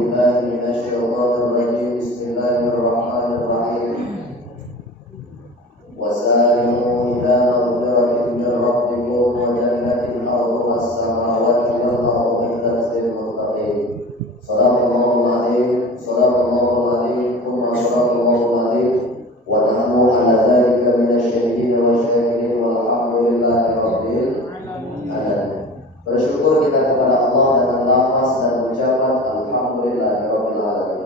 بالله من الشيطان الرجيم. بسم الله الرحمن الرحيم. وسارعوا إلى مغفرة من ربكم وجنة أرضها السماوات والأرض أعدت للمتقين. صدق الله العظيم. صدق الله العظيم. ثم صدق الله العظيم. ونحن على ذلك من الشاهدين والشاكرين والحمد لله رب العالمين. Bersyukur kita kepada Allah dengan lafaz dan ucapan Alhamdulillahirabbil alamin.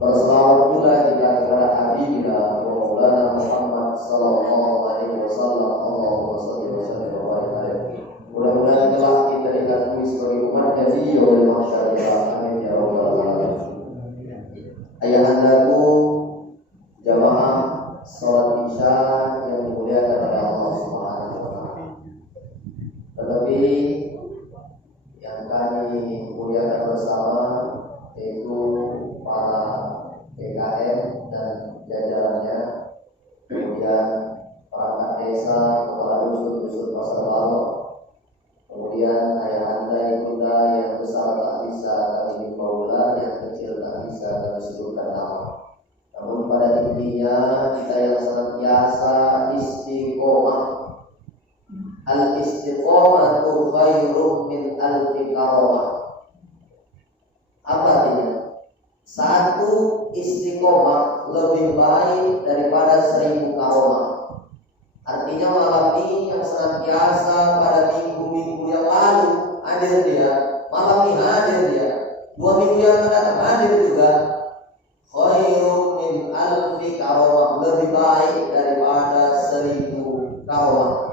Berselawat pula kita kepada Habibina Maulana Muhammad sallallahu alaihi wasallam. Allahumma shalli wa sallim wa barik alaihi. Mudah-mudahan telah kita dikasihi sebagai umatnya di yaumil mahsyar. Amin ya rabbal alamin. Ayahandaku jamaah salat Isya yang dimuliakan oleh Allah Subhanahu wa taala. Tetapi kami muliakan bersama yaitu para PKM dan jajarannya, kemudian perangkat desa, kepala dusun-dusun pasar laut, kemudian ayahanda ibunda yang besar tak bisa kami baula, yang kecil tak bisa kami sebutkan nama. Namun pada intinya kita yang senantiasa istiqomah. Al-istiqomatu khairum min alfi karamah. Apa artinya? Satu istiqomah lebih baik daripada 1000 karamah. Artinya malam ini yang senantiasa pada minggu-minggu yang lalu hadir dia, malam ini hadir dia, 2 minggu yang akan datang hadir juga. Khairum min alfi karamah, lebih baik daripada 1000 karamah.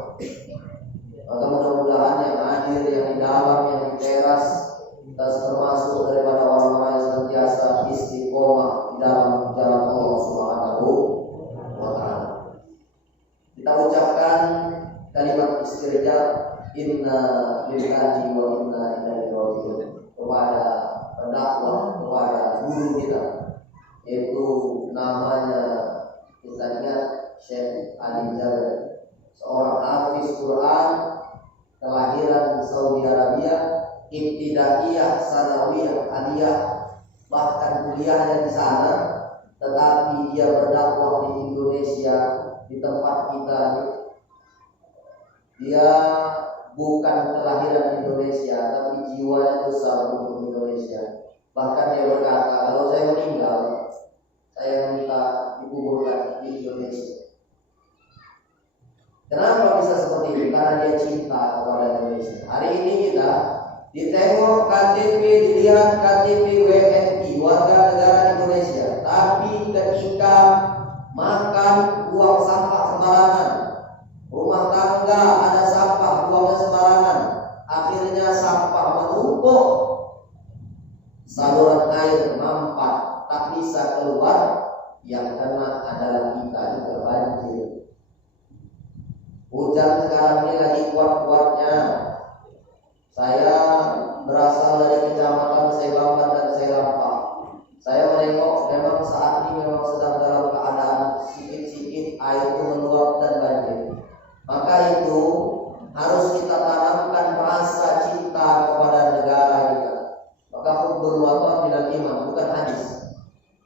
Maka mudah-mudahan yang hadir, yang di dalam, yang di teras, kita termasuk daripada orang-orang yang senantiasa istiqomah di dalam jalan Allah Subhanahu wa taala. Kita ucapkan kalimat istirja, inna lillahi wa inna ilaihi raji'un, kepada pendakwah, kepada guru kita, yaitu namanya kita ingat Syekh Ali Jabir, seorang hafiz Quran, kelahiran Saudi Arabia, ibtidaiyah, sanawiyah, aliyah, bahkan kuliahnya di sana, tetapi dia berdakwah di Indonesia, di tempat kita. Dia bukan kelahiran Indonesia, tapi jiwanya besar untuk Indonesia. Bahkan dia berkata, kalau saya meninggal, saya minta dikuburkan di Indonesia. Kenapa bisa seperti ini? Karena dia cinta kepada Indonesia. Hari ini kita ditengok KTP, dilihat KTP WNI, warga negara Indonesia, tapi ketika makan buang sampah sembarangan, rumah tangga ada sampah buangnya sembarangan, akhirnya sampah menumpuk, saluran air mampet tak bisa keluar, yang kena adalah kita juga banjir. Hujan sekarang ini lagi kuat-kuatnya. Saya berasal dari kecamatan Sebamban dan Selampah. Saya menengok memang saat ini memang sedang dalam keadaan sikit-sikit air itu meluap dan banjir. Maka itu harus kita tanamkan rasa cinta kepada negara kita. Maka hubbul watan minal iman, bukan hadis.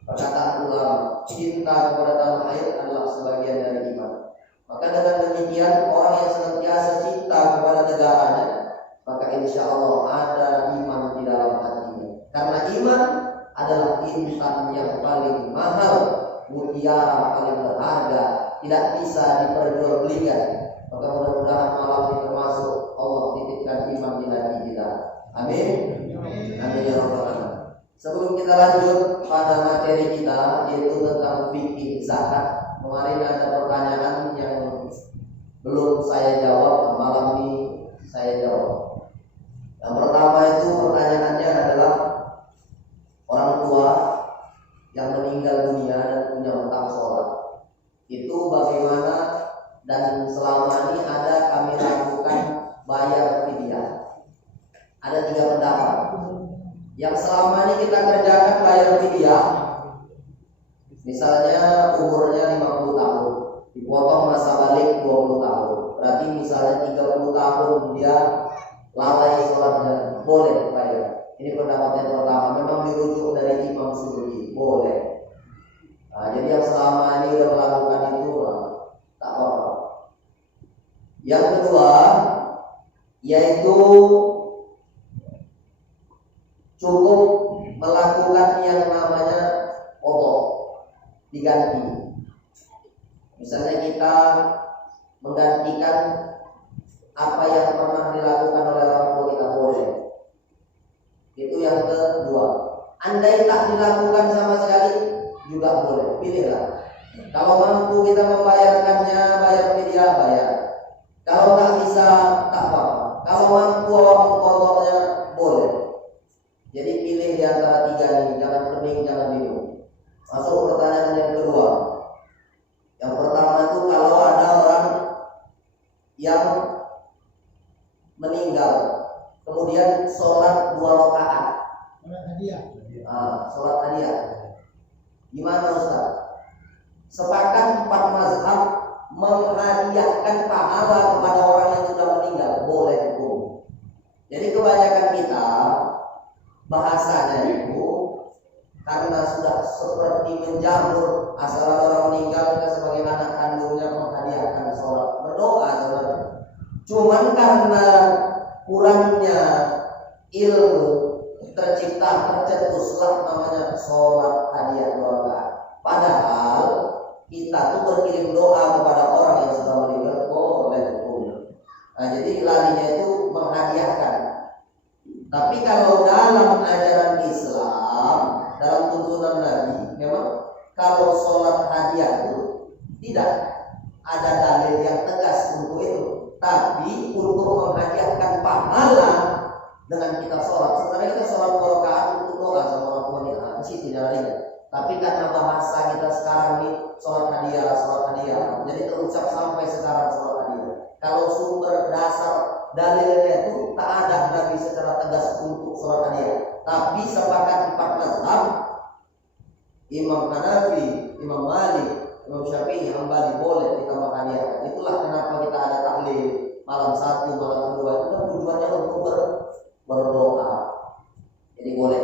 Perkataan ulama, cinta kepada tanah air adalah sebagian dari iman. Maka dengan demikian orang yang senantiasa cinta kepada negaranya, maka insya Allah ada iman di dalam hatinya. Karena iman adalah intan yang paling mahal, mutiara paling berharga, tidak bisa diperjualbelikan. Maka mudah-mudahan malam ini termasuk Allah titipkan iman di hati kita. Amin. Amin ya rabbal alamin. Sebelum kita lanjut pada materi kita, yaitu tentang fikih zakat. Kemarin ada pertanyaan yang belum saya jawab, malam ini saya jawab. Yang pertama itu pertanyaannya adalah orang tua yang meninggal dunia dan punya hutang sholat, itu bagaimana, dan selama ini ada kami lakukan bayar fidyah. Ada 3 pendapat. Yang selama ini kita kerjakan bayar fidyah, misalnya umurnya 50 tahun, dipotong masa balik 20 tahun. Berarti misalnya 30 tahun dia lalai sholatnya, boleh bayar. Ini pendapat yang pertama, memang dirujuk dari Imam Suyuti, boleh. Nah, jadi yang selama ini udah melakukan itu tak apa-apa. Yang kedua, yaitu cukup melakukan yang namanya qadha, diganti. Misalnya kita menggantikan apa yang pernah dilakukan oleh orang tua kita, boleh. Itu yang kedua. Andai tak dilakukan sama sekali juga boleh, pilihlah. Kalau mampu kita membayarkannya, bayar fidyah, bayar. Kalau tak bisa, tak apa-apa. Kalau mampu orang qadha-nya, boleh. Jadi pilih di antara tiga ini, jangan pening, jangan bingung. Masuk pertanyaan yang kedua. Yang pertama itu kalau ada orang yang meninggal, kemudian sholat 2 rakaat. Sholat hadiah. Gimana Ustaz? Sepakat 4 mazhab menghadiahkan pahala kepada orang yang sudah meninggal, boleh hukum. Jadi kebanyakan kita bahasanya itu karena sudah seperti menjamur, asal orang meninggal kita sebagai anak kandungnya menghadiahkan sholat, berdoa sebenarnya. Cuman karena kurangnya ilmu tercetuslah namanya sholat hadiah 2 rakaat. Padahal kita tuh berkirim doa kepada orang yang sudah meninggal, boleh hukum. Nah, jadi larinya itu menghadiahkan. Tapi kalau dalam ajaran Islam, dalam tuntunan Nabi, memang kalau sholat hadiah itu tidak ada dalil yang tegas untuk itu. Tapi untuk menghadiahkan pahala dengan kita sholat, sebenarnya kita sholat 2 rakaat untuk doa sama orang tua kita, sih tidak ada. Tapi karena bahasa kita sekarang nih sholat hadiah, jadi terucap sampai sekarang sholat hadiah. Kalau sumber dasar dalilnya itu tak ada Nabi secara tegas untuk sholat hadiah. Tapi sepakat 4 mazhab, Imam Hanafi, Imam Malik, Imam Syafi'i, Hambali, boleh kita menghadiahkan. Itulah kenapa kita ada tahlil malam 1, malam 2, itu kan tujuannya untuk berdoa. Jadi boleh.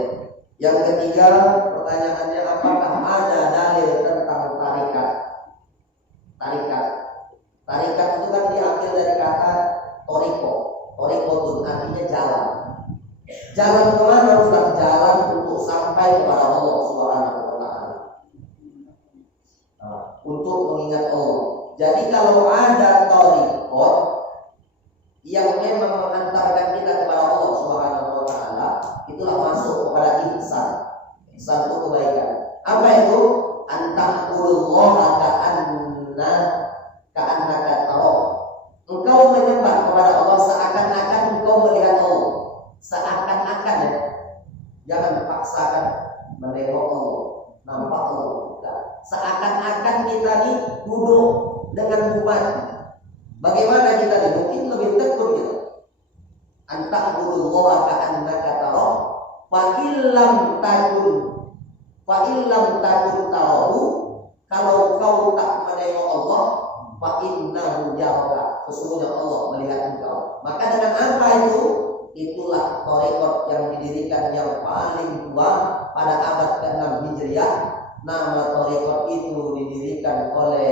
Yang ketiga, pertanyaannya apakah ada dalil tentang tarikat? Tarikat itu kan diambil dari kata toriko. Toriko itu artinya jalan. Jalan kemana Ustaz? Jalan untuk sampai kepada Allah Subhanahu wa Ta'ala. Untuk mengingat Allah. Jadi kalau ada torikot yang memang mengantarkan kita kepada Allah Subhanahu wa Ta'ala, itulah masuk kepada ihsan. Ihsan itu kebaikan. Apa itu? Anta'budullaha ka'annaka tarahu. Engkau menyembah kepada Allah seakan-akan engkau melihat Allah. Seakan-akan, ya. Jangan paksakan menengok Allah, nampak Allah. Seakan-akan kita ini duduk dengan bupati. Bagaimana kita ini? Mungkin lebih tekun gitu. Anta'budullaha ka'annaka tarahu fa illam takun tarahu. Kalau kau tak menengok Allah, fa innahu yaraka. Sesungguhnya Allah melihat engkau. Maka dengan apa itu? Itulah tarekat yang didirikan yang paling tua pada abad ke-6 Hijriah. Nama tarekat itu didirikan oleh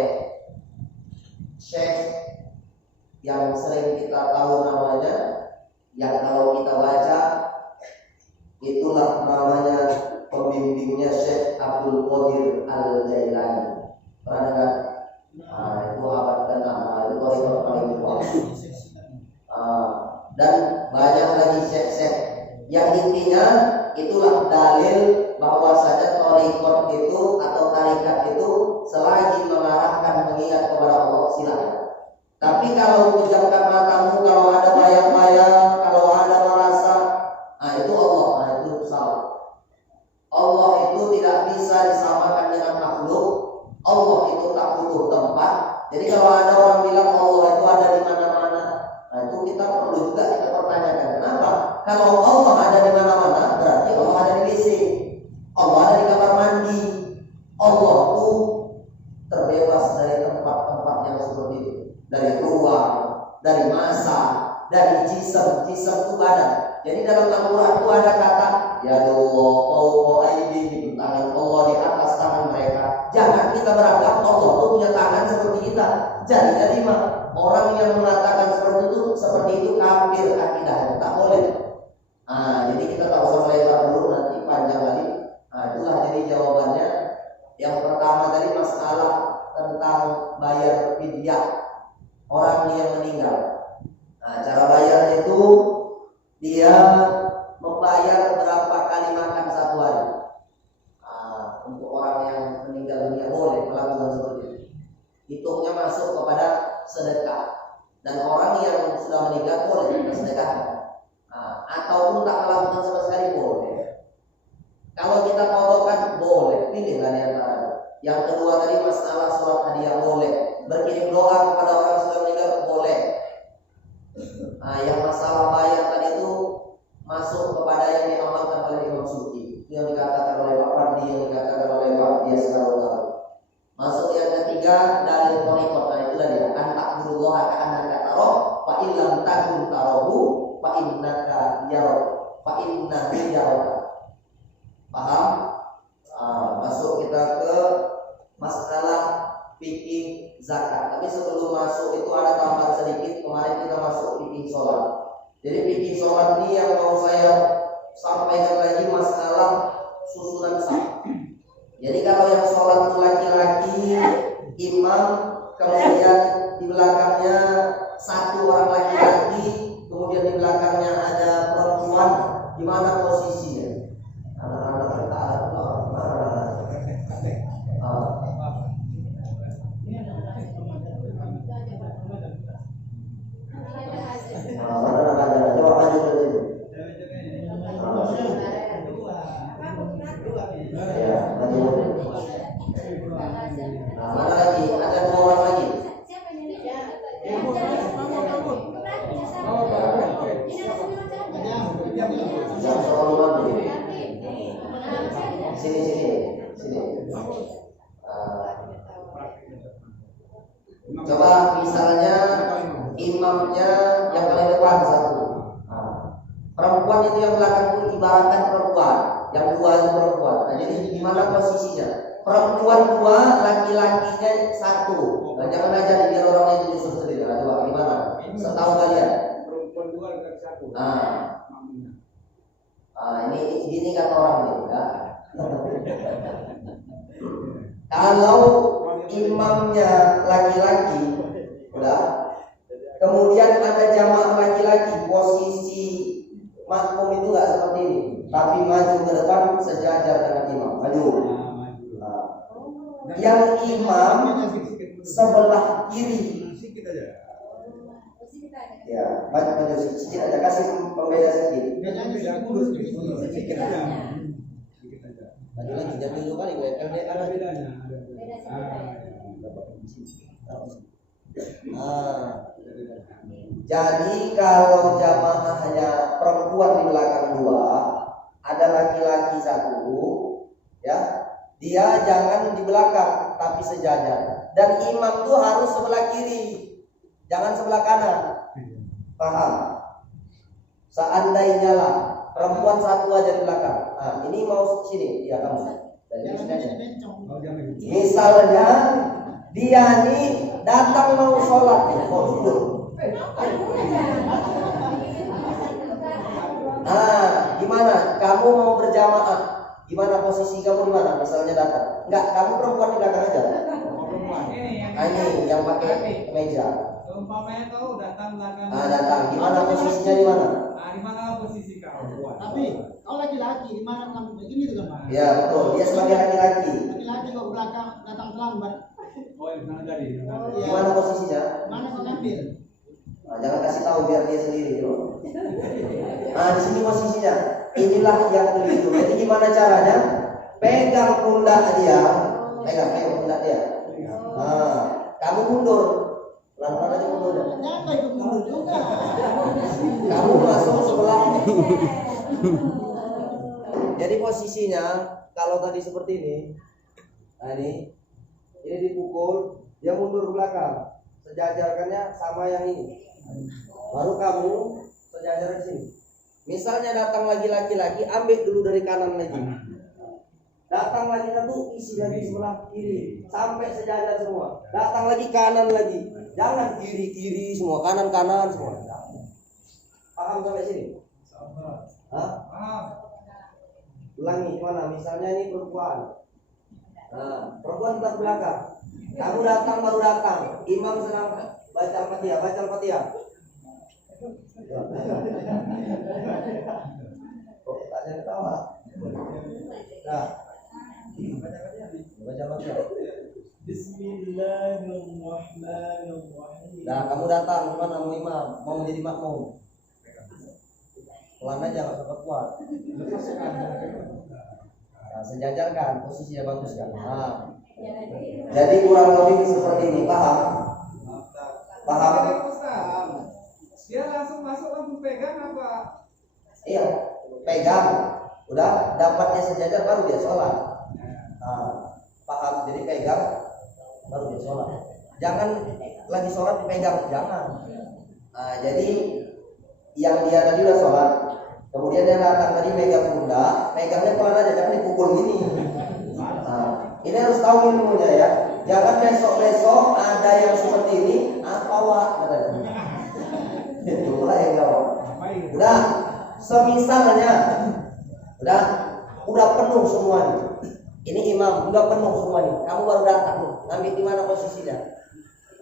Syekh yang sering kita tahu namanya, yang kalau kita baca itulah namanya pembimbingnya Syekh Abdul Qadir Al-Jailani. Pernah dengar? Itu abad ke-6. Itu tarekat paling tua. Dan banyak lagi syekh-syekh. Yang intinya itulah dalil bahwasanya tarekat itu atau tarikat itu selagi mengarahkan mengingat kepada Allah, silakan. Tapi kalau pejamkan matamu, kalau ada bayang-bayang, kalau ada merasa, itu Allah, itu salah. Allah itu tidak bisa disamakan dengan makhluk. Allah itu tak butuh tempat. Jadi kalau ada orang bilang Allah itu ada di mana-mana, itu kita perlu juga kita pertanyakan. Kenapa? Kalau Allah ada di mana-mana, berarti Allah ada di WC, Allah ada di kamar mandi. Allah itu terbebas dari tempat-tempat yang seperti itu, dari ruang, dari masa, dari dari jism itu badan. Jadi dalam Al-Quran itu ada kata ya Allah, fawqa aydihim, tangan Allah di atas tangan mereka. Jangan kita beranggap Allah itu punya tangan seperti kita. Jadi terima orang yang mengatakan seperti itu kafir akidahnya, tak boleh. Jadi kita tak usah melebar dulu, nanti panjang lagi. Itulah jadi jawabannya. Yang pertama tadi masalah tentang bayar fidyah orang yang meninggal. Cara bayarnya itu dia membayar berapa kali makan satu hari. Untuk orang yang meninggal dunia boleh melakukan seperti itu. Hitungnya masuk kepada sedekah. Dan orang yang sudah meninggal boleh bersedekah. Ataupun tak melakukan sama sekali boleh. Kalau kita patokan boleh, pilihlah di antara. Yang kedua tadi masalah surat hadiah boleh, berkirim doa kepada orang yang sudah meninggal boleh. Yang masalah bayar tadi itu masuk kepada yang diamalkan oleh Imam Suki, yang dikatakan oleh Pak Fadli, yang dikatakan oleh Pak Dia Sekarang. Masuk yang ketiga dari torikot, itulah dia. Antakburullah ka'annaka taroh, fa illam takun tarohu, fa innaka yaroh, fa innahu yaroh. Paham? Masuk kita ke masalah fikih zakat. Tapi sebelum masuk itu ada tambahan sedikit. Kemarin kita masuk fikih sholat. Jadi fikih sholat ini yang mau saya sampaikan lagi masalah susunan saf. Jadi kalau yang sholat itu laki-laki, imam, kemudian di belakangnya satu orang laki-laki, kemudian di belakangnya ada perempuan, gimana posisinya? Mana lagi? Ada dua orang lagi. Sini. Coba misalnya imamnya yang paling depan satu. Perempuan itu yang belakang itu ibaratkan perempuan, yang dua itu perempuan. Jadi gimana posisinya? Perempuan dua, laki-lakinya satu. Jangan aja biar orang itu justru sendiri. Coba gimana? Setahu kalian. Perempuan dua laki satu. Ini kata orang nih, ya. Kalau imamnya laki-laki, udah. Kemudian ada jamaah laki-laki, posisi makmum itu nggak seperti ini, tapi maju ke depan sejajar dengan imam, maju. Yang imam sebelah kiri, ya, maju sedikit aja, kasih pembeda sedikit. Sedikit aja. Maju lagi, jangan dulu kali gue, kan dia ada bedanya. Jadi kalau jamaahnya perempuan di belakang dua, ada laki-laki satu, ya, dia jangan di belakang tapi sejajar. Dan imam tuh harus sebelah kiri, jangan sebelah kanan. Paham? Seandainya lah perempuan satu aja di belakang. Ini mau sini, ya kamu. Misalnya dia nih datang mau sholat, gimana? Kamu mau berjamaah? Gimana posisi kamu di mana? Misalnya datang, enggak, kamu perempuan di belakang aja. Ini yang pakai kemeja. Umpamanya kau datang belakang. Datang. Gimana posisinya di mana? Di mana posisi kau? Tapi kau laki-laki di mana kamu begini dengan Pak? Ya betul. Dia sebagai laki-laki. Laki-laki kok belakang datang terlambat. Di sana tadi. Gimana posisinya? Mana kau ngambil? Jangan kasih tahu biar dia sendiri. Di sini posisinya. Inilah yang keliru. Jadi gimana caranya? Pegang pundak dia. Pegang pundak dia. Kamu mundur. Pelan-pelan aja mundur. Jangan ikut mundur juga. Kamu masuk sebelah. Jadi posisinya kalau tadi seperti ini. Ini dipukul, dia mundur ke belakang. Sejajarkannya sama yang ini. Baru kamu sejajar di sini. Misalnya datang lagi laki-laki, ambil dulu dari kanan lagi. Datang lagi satu, isi lagi sebelah kiri sampai sejajar semua. Datang lagi kanan lagi. Jangan kiri-kiri semua, kanan-kanan semua. Paham sampai sini? Hah? Paham. Ulangi gimana? Misalnya ini perempuan. Nah, perempuan tetap belakang. Kamu datang baru datang. Imam sedang baca Al-Fatihah, baca Al-Fatihah. Kok tanya ketawa? Nah, baca Al-Fatihah. Bismillahirrahmanirrahim. Nah, kamu datang gimana mau imam? Mau menjadi makmum? Pelan aja, nggak usah kuat. Nah, sejajarkan, posisinya bagus kan? Nah, jadi kurang lebih seperti ini, paham? Paham? Dia langsung masuk langsung pegang apa? Iya, pegang. Udah dapatnya sejajar baru dia sholat. Nah, paham? Jadi pegang baru dia sholat. Jangan lagi sholat dipegang, jangan. Nah, jadi yang dia tadi udah sholat, kemudian dia datang tadi megang pundak, megangnya pelan aja, jangan dipukul gini. Nah, ini harus tahu ilmunya ya. Jangan besok-besok ada yang seperti ini, apa wak katanya. Itu lah yang jawab. Udah, semisalnya, udah penuh semuanya. Ini imam, udah penuh semuanya. Kamu baru datang, ngambil di mana posisinya?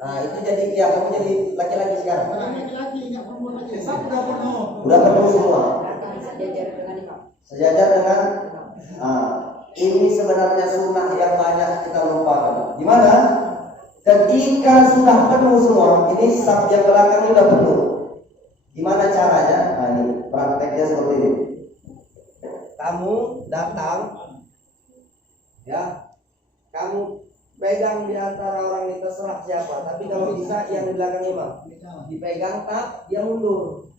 Nah, itu jadi ya kamu jadi laki-laki sekarang. Laki-laki nggak perempuan lagi. Sudah penuh. Udah penuh semua. Sejajar dengan imam. Sejajar dengan ini sebenarnya sunnah yang banyak kita lupakan. Gimana? Ketika sudah penuh semua, ini saf yang belakang ini udah penuh. Gimana caranya? Nah, ini prakteknya seperti ini. Kamu datang, ya, kamu pegang di antara orang ini terserah siapa. Tapi kalau bisa yang di belakang imam dipegang tak, dia mundur.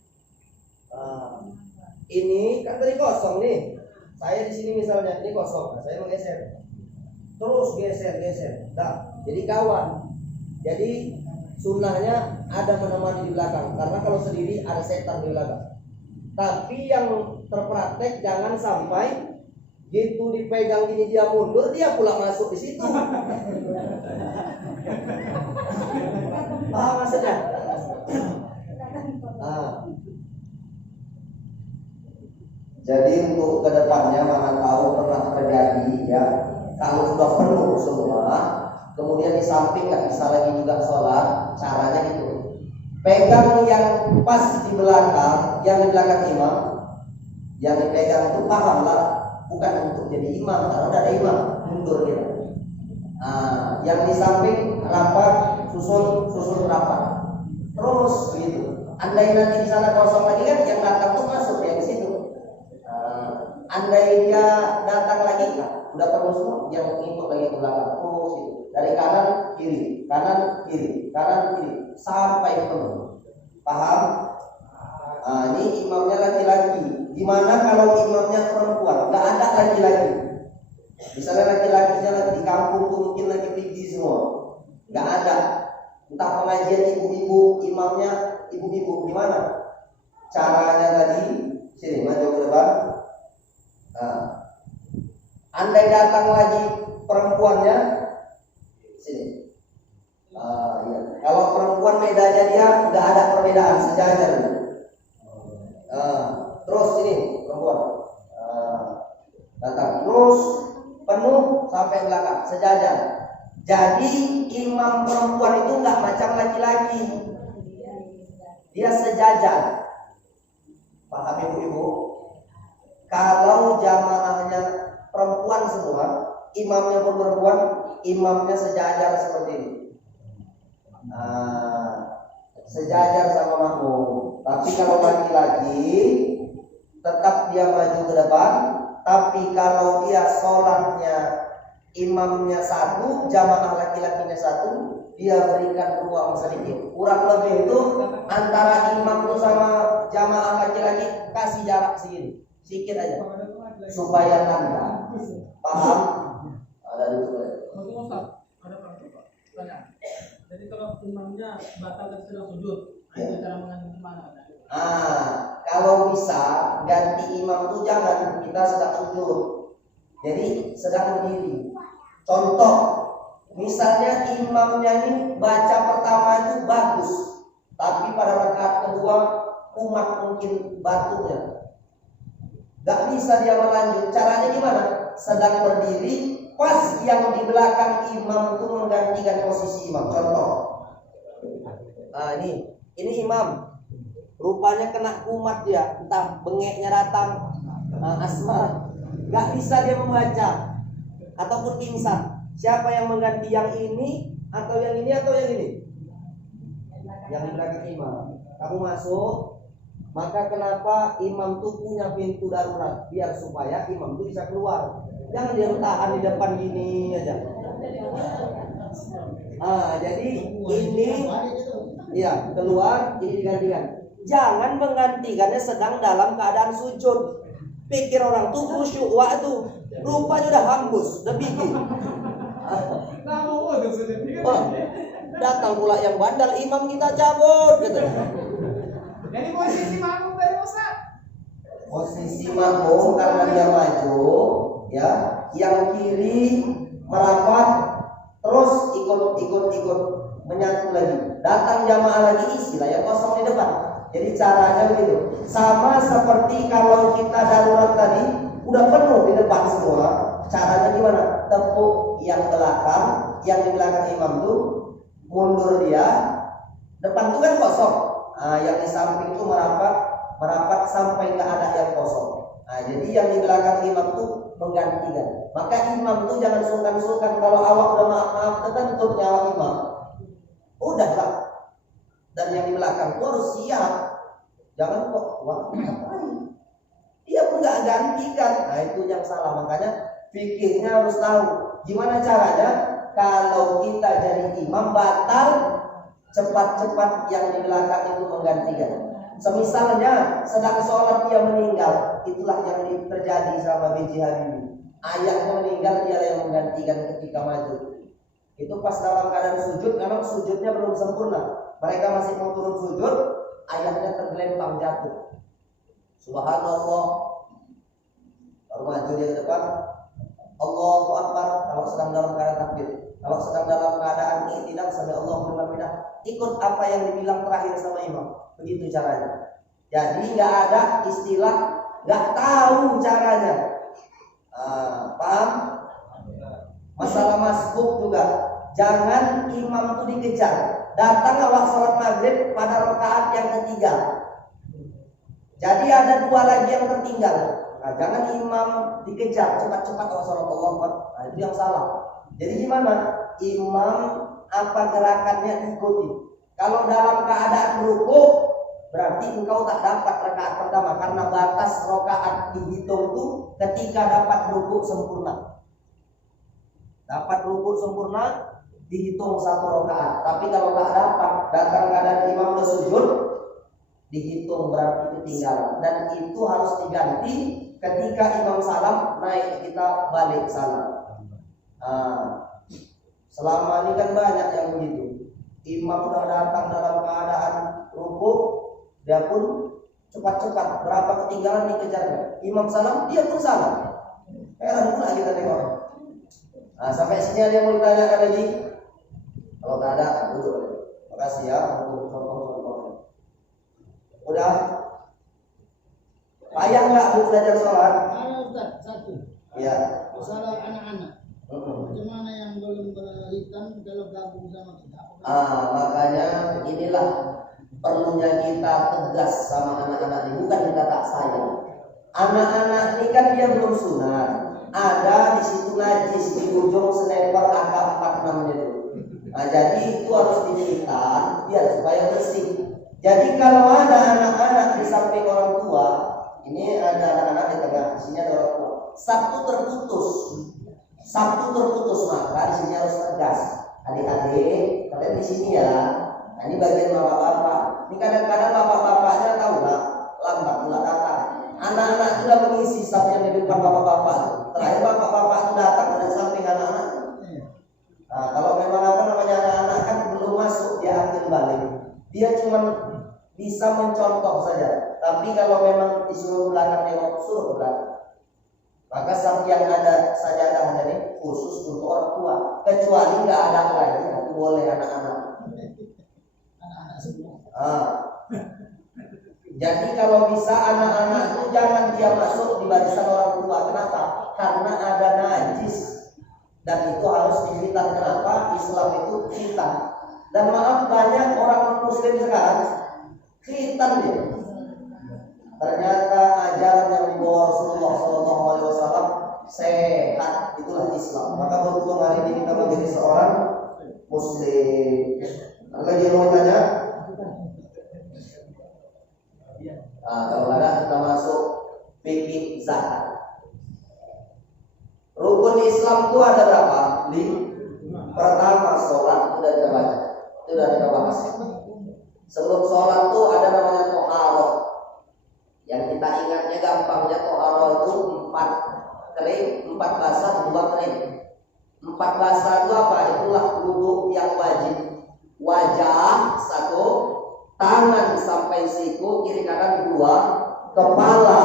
Ini kan tadi kosong nih. Saya di sini misalnya ini kosong, saya menggeser. Terus geser. Nah, jadi kawan. Jadi sunnahnya ada menemani di belakang. Karena kalau sendiri ada setan di belakang. Tapi yang terpraktek jangan sampai gitu dipegang ini dia mundur, dia pula masuk di situ. Paham maksudnya? Jadi untuk kedepannya mana tahu pernah terjadi ya, kalau sudah penuh semua, kemudian di samping nggak bisa lagi juga sholat, caranya gitu. Pegang yang pas di belakang, yang di belakang imam, yang dipegang itu pahamlah, bukan untuk jadi imam, karena udah ada imam, mundur dia. Yang di samping rapat, susun rapat, terus gitu. Andai nanti di sana kosong lagi kan, yang datang tuh masuk ya ke situ. Andai dia datang lagi kan, udah penuh semua, yang ngikut lagi ke belakang terus gitu. Dari kanan kiri, sampai penuh. Paham? Ini imamnya laki-laki. Gimana kalau imamnya perempuan? Nggak ada laki-laki. Misalnya laki-lakinya lagi di kampung tuh mungkin lagi pergi semua. Nggak ada. Entah pengajian ibu-ibu, imamnya ibu-ibu. Gimana? Caranya tadi, sini maju ke depan. Andai datang lagi perempuannya, sini. Iya. Kalau perempuan bedanya dia nggak ada perbedaan, sejajar. Terus sini perempuan datang terus penuh sampai belakang sejajar. Jadi imam perempuan itu nggak macam laki-laki, dia sejajar. Paham ibu-ibu? Kalau jamaahnya perempuan semua, imamnya pun perempuan, imamnya sejajar seperti ini. Sejajar sama makmum. Tapi kalau laki-laki tetap dia maju ke depan. Tapi kalau dia sholatnya imamnya satu, jamaah laki-lakinya satu, dia berikan ruang sedikit. Kurang lebih itu antara imam itu sama jamaah laki-laki kasih jarak segini. Sedikit aja supaya nanda. Paham? Ada dulu. Ada pertanyaan. Jadi kalau imamnya batal dan sedang sujud, itu cara mengaji gimana? kalau bisa ganti imam tuh jangan kita sedang sujud. Jadi sedang berdiri. Contoh, misalnya imamnya ini baca pertama itu bagus, tapi pada rakaat kedua umat mungkin batuknya. Gak bisa dia melanjut. Caranya gimana? Sedang berdiri, pas yang di belakang imam itu menggantikan posisi imam. Contoh, nah ini imam. Rupanya kena kumat dia, entah bengeknya datang, asma. Gak bisa dia membaca, ataupun pingsan. Siapa yang mengganti yang ini, atau yang ini, atau yang ini? Yang di belakang imam. Kamu masuk, maka kenapa imam tuh punya pintu darurat? Biar supaya imam tuh bisa keluar. Jangan dia tahan di depan gini aja. Jadi ini, ya keluar, ini digantikan. Jangan menggantikannya sedang dalam keadaan sujud. Pikir orang tuh khusyuk waktu, rupanya udah hambus, udah bikin. Datang pula yang bandel, imam kita cabut gitu. Jadi posisi makmum dari Ustaz. Posisi makmum karena dia maju, ya, yang kiri merapat, terus ikut menyatu lagi. Datang jamaah lagi, isilah yang kosong di depan. Jadi caranya begitu. Sama seperti kalau kita darurat tadi udah penuh di depan semua. Caranya gimana? Tepuk yang belakang, yang di belakang imam tuh mundur dia. Depan tuh kan kosong. Yang di samping itu merapat sampai nggak ada yang kosong. Jadi yang di belakang imam tuh menggantikan. Maka imam tuh jangan sungkan-sungkan kalau awak udah maaf tertentu nyawa imam. Udahlah. Dan yang di belakang tuh harus siap. Jangan kok ngapain? Dia pun nggak gantikan. Nah itu yang salah. Makanya fikihnya harus tahu gimana caranya kalau kita jadi imam batal cepat-cepat yang di belakang itu menggantikan. Semisalnya sedang sholat dia meninggal, itulah yang terjadi sama B.J. Habibie. Ayahnya meninggal, dia yang menggantikan ketika maju. Itu pas dalam keadaan sujud, memang sujudnya belum sempurna. Mereka masih mau turun sujud, ayahnya tergelempang jatuh. Subhanallah. Baru maju dia ke depan. Allahu Akbar kalau sedang dalam keadaan takbir. Kalau sedang dalam keadaan i'tidal sampai Allahu Akbar pindah. Ikut apa yang dibilang terakhir sama imam. Begitu caranya. Jadi nggak ada istilah nggak tahu caranya. Paham? Masalah masbuk juga. Jangan imam itu dikejar. Datang awak sholat maghrib pada rakaat yang ketiga. Jadi ada dua lagi yang tertinggal. Nah, jangan imam dikejar cepat-cepat awak sholat Allah. Nah, itu yang salah. Jadi gimana? Imam apa gerakannya diikuti. Kalau dalam keadaan rukuk, berarti engkau tak dapat rakaat pertama karena batas rakaat dihitung itu ketika dapat rukuk sempurna. Dapat rukuk sempurna dihitung satu rakaat. Tapi kalau tak dapat, datang keadaan imam bersujud, dihitung berarti ketinggalan. Dan itu harus diganti ketika imam salam naik kita balik salam. Selama ini kan banyak yang begitu. Imam udah datang dalam keadaan rukuk, dia pun cepat-cepat berapa ketinggalan dikejarnya. Imam salam, dia pun salam. Heran pula kita tengok. Sampai sini ada yang mau ditanyakan lagi? Kalau tak ada, duduk. Makasih ya untuk contoh-contohnya. Udah? Payah nggak bu belajar sholat? Ada Ustaz, satu. Iya. Masalah anak-anak. Bagaimana yang belum berhitam kalau gabung sama kita? Makanya inilah perlunya kita tegas sama anak-anak ini. Bukan kita tak sayang. Anak-anak ini kan dia belum sunat. Ada di situ najis di ujung sniper AK-46 itu. Jadi itu harus diceritakan biar supaya bersih. Jadi kalau ada anak-anak di samping orang tua, ini ada anak-anak di tengah, di sini ada orang tua. Sabtu terputus, maka di sini harus tegas. Adik-adik, kalian di sini ya. Nah, ini bagian bapak-bapak. Ini kadang-kadang bapak-bapaknya tahu lah, lambat pula datang. Anak-anak sudah mengisi saf yang di depan bapak-bapak. Terakhir bapak-bapak itu datang dari samping anak-anak. Nah, kalau memang anak-anak kan belum masuk, dia ambil balik. Dia cuma bisa mencontoh saja. Tapi kalau memang disuruh belakang nengok, suruh belakang. Maka yang ada sajadah ini khusus untuk orang tua. Kecuali nggak ada lagi, itu boleh anak-anak. Anak-anak semua. Jadi kalau bisa anak-anak itu jangan dia masuk di barisan orang tua. Kenapa? Karena ada najis. Dan itu harus dihitan. Kenapa? Islam itu hitam. Dan maaf, banyak orang muslim sekarang khitan dia. Ternyata ajaran yang dibawa Rasulullah SAW sehat, itulah Islam. Maka beruntung hari ini kita menjadi seorang muslim. Lagi mau tanya? Kalau ada kita masuk fikih zakat. Rukun Islam itu ada berapa? 5. Pertama sholat, sudah kita baca. Itu sudah kita bahas. Sebelum sholat itu ada namanya toharoh. Yang kita ingatnya gampangnya toharoh itu 4 kering, 4 basah, 2 kering. 4 basah itu apa? Itulah wudhu yang wajib. Wajah 1, tangan sampai siku, kiri kanan 2, kepala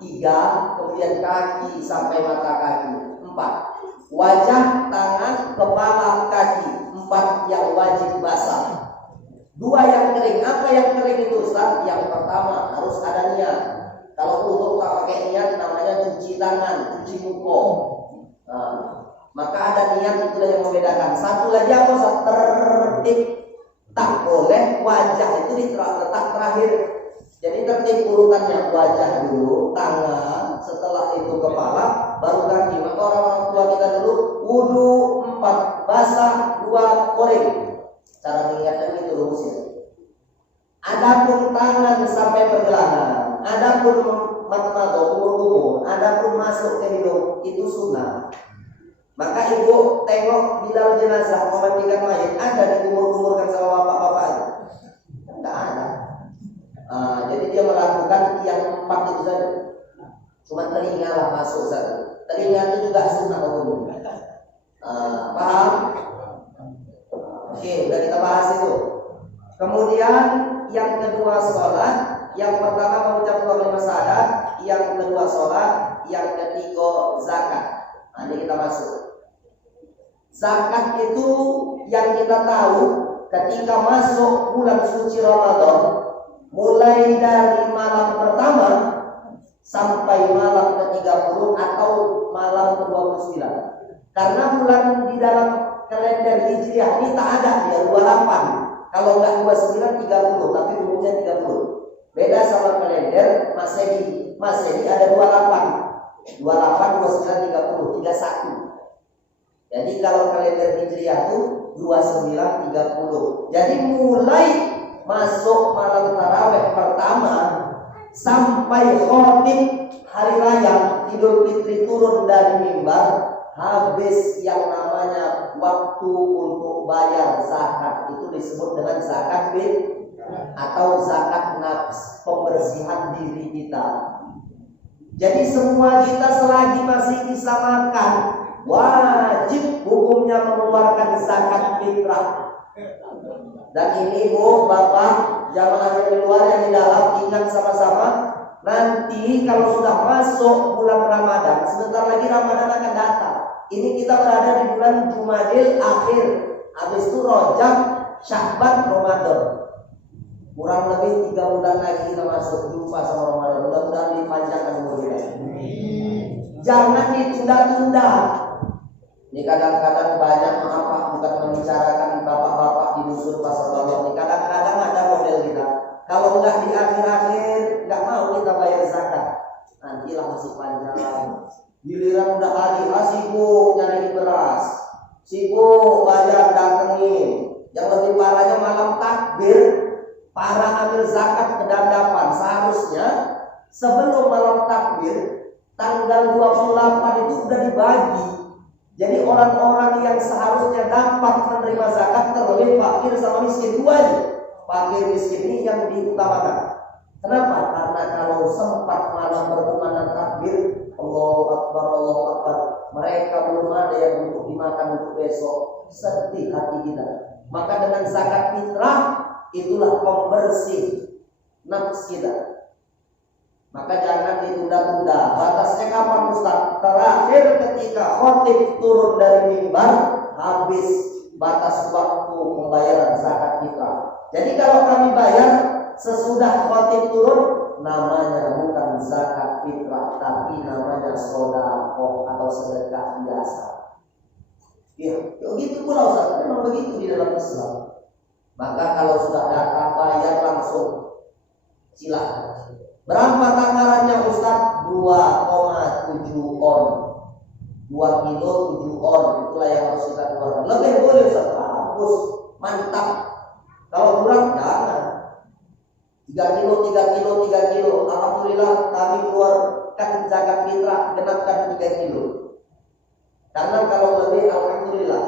3, kemudian kaki sampai mata kaki 4. Wajah, tangan, kepala, kaki 4 yang wajib basah. 2 yang kering. Apa yang kering itu Ustaz? Yang pertama harus ada niat. Kalau untuk tak pakai niat namanya cuci tangan, cuci muka. Maka ada niat, itulah yang membedakan. Satu lagi apa Ustaz? Tertib. Tak boleh wajah itu letak terakhir. Jadi tertib urutannya, wajah dulu, tangan, setelah itu kepala, baru kaki. Maka orang-orang tua kita dulu wudu 4 basah, 2 kering. Cara mengingatkan itu rumusnya. Adapun tangan sampai pergelangan, adapun matmato, umur, adapun masuk ke hidung itu sunnah. Maka ibu tengok bila jenazah memandikan mayat, ada dikumur-kumurkan sama bapak-bapak? Enggak ada. Jadi dia melakukan yang 4 itu saja. Cuma telinga lah masuk saja. Telinga itu juga sunnah hukumnya. Paham? Oke, udah kita bahas itu. Kemudian yang kedua sholat, yang pertama mengucap kalimat syahadat, yang kedua sholat, yang ketiga zakat. Ini kita masuk. Zakat itu yang kita tahu ketika masuk bulan suci Ramadan, mulai dari malam pertama sampai malam ke-30 atau malam ke-29. Karena bulan di dalam kalender Hijriah ini tak ada, dia 28. Kalau enggak 29 30, tapi umumnya 30. Beda sama kalender Masehi. Masehi ada 28. 28, 29, 30, 31. Jadi kalau kalender Hijriah itu 29, 30. Jadi mulai masuk malam tarawih pertama sampai khotib hari raya Idul Fitri turun dari mimbar, habis yang namanya waktu untuk bayar zakat. Itu disebut dengan zakat atau zakat nafs, pembersihan diri kita. Jadi semua kita selagi masih bisa makan, wajib hukumnya mengeluarkan zakat fitrah. Dan ini Bu, Bapak, jamaah yang di luar yang di dalam, ingat sama-sama, nanti kalau sudah masuk bulan Ramadan, sebentar lagi Ramadan akan datang. Ini kita berada di bulan Jumadil akhir. Habis itu Rajab, Sya'ban, Ramadan. Kurang lebih 3 bulan lagi kita masuk jumpa sama Ramadan. Mudah-mudahan dipanjangkan umur kita. Jangan ditunda-tunda. Ini kadang-kadang banyak bukan membicarakan bapak-bapak di dusun pasar bawah. Ini kadang-kadang ada model kita. Kalau enggak di akhir-akhir, enggak mau kita bayar zakat. Nantilah masih panjang. Giliran udah hari, sibuk nyari beras, sibuk bayar datengin. Yang lebih parahnya malam takbir, para amil zakat kedandapan. Seharusnya sebelum malam takbir, tanggal 28 itu udah dibagi. Jadi orang-orang yang seharusnya dapat menerima zakat terlebih fakir sama miskin, dua aja. Fakir miskin ini yang diutamakan. Kenapa? Karena kalau sempat malam berkumandang takbir, Allahu Akbar, mereka belum ada yang untuk dimakan untuk besok. Sedih hati kita. Maka dengan zakat fitrah, itulah pembersih nafs kita. Maka jangan ditunda-tunda. Batasnya kapan Ustaz? Terakhir ketika khotib turun dari mimbar, habis batas waktu pembayaran zakat fitrah. Jadi kalau kami bayar sesudah khotib turun, namanya bukan zakat fitrah, tapi namanya sedekah atau sedekah biasa. Ya, begitu pula Ustaz, memang begitu di dalam Islam. Maka kalau sudah datang bayar langsung, silakan. Berapa takarannya Ustaz? 2,7 on. 2 kilo 7 on, itulah yang harus kita keluarkan. Lebih boleh Ustaz, bagus, mantap. Kalau kurang jangan. 3 kilo, 3 kilo, 3 kilo. Alhamdulillah kami keluarkan zakat fitrah, genapkan 3 kilo. Karena kalau lebih, alhamdulillah,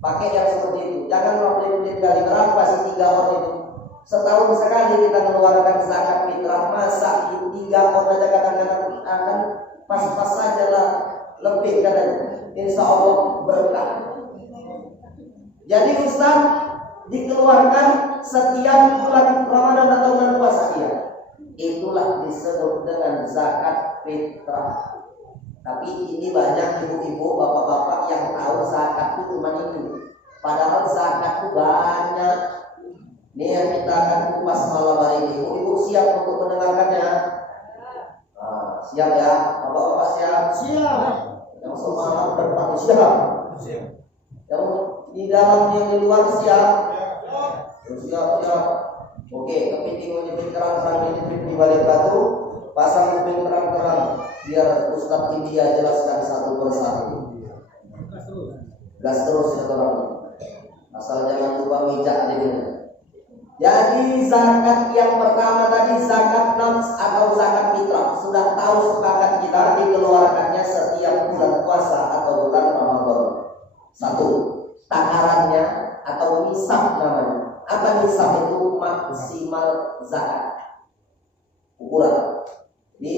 pakai yang seperti itu. Jangan pelit-pelit kali. Berapa sih 3 on itu? Setahun sekali kita mengeluarkan zakat fitrah. Masa 3 on aja kadang-kadang akan pas-pas saja lah, lebih kadang. Insya Allah berkah. Jadi Ustaz, dikeluarkan setiap bulan Ramadan atau bulan puasa dia. Itulah disebut dengan zakat fitrah. Tapi ini banyak ibu-ibu, bapak-bapak yang tahu zakat itu cuma itu. Padahal zakat itu banyak. Ini yang kita akan kupas malam hari ini. Ibu-ibu siap untuk mendengarkannya? Siap ya, bapak-bapak siap? Siap. Yang semangat berpati siap. Yang di dalam yang di luar siap. Siap. Oke, kepiting menyebut terang-terang menyebut di balik batu. Pasang kuping terang-terang biar Ustadz India jelaskan satu persatu. Gas terus ya orang. Asal jangan lupa mijak aja. Jadi zakat yang pertama tadi zakat nafs atau zakat fitrah, sudah tahu sepakat kita dikeluarkannya setiap bulan puasa atau bulan Ramadan. 1. Takarannya atau nisab namanya. Apa nisab itu? Maksimal zakat. Ukuran. Di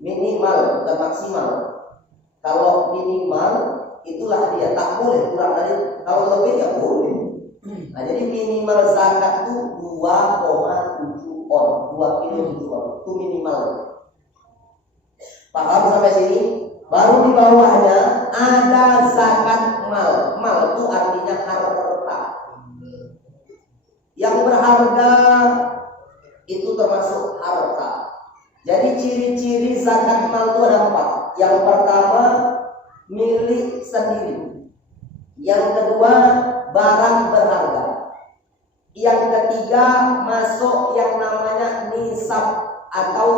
minimal dan maksimal. Kalau minimal itulah dia, tak boleh kurang dari. Kalau lebih ya boleh. Nah, jadi minimal zakat itu 2,7 on, 2 kilo 7 on. Itu minimal. Paham sampai sini? Baru di bawahnya ada zakat mal. Mal itu artinya harta. Yang berharga itu termasuk harta. Jadi ciri-ciri zakat mal itu ada 4. Yang pertama, milik sendiri. Yang kedua, barang berharga. Yang ketiga, masuk yang namanya nisab atau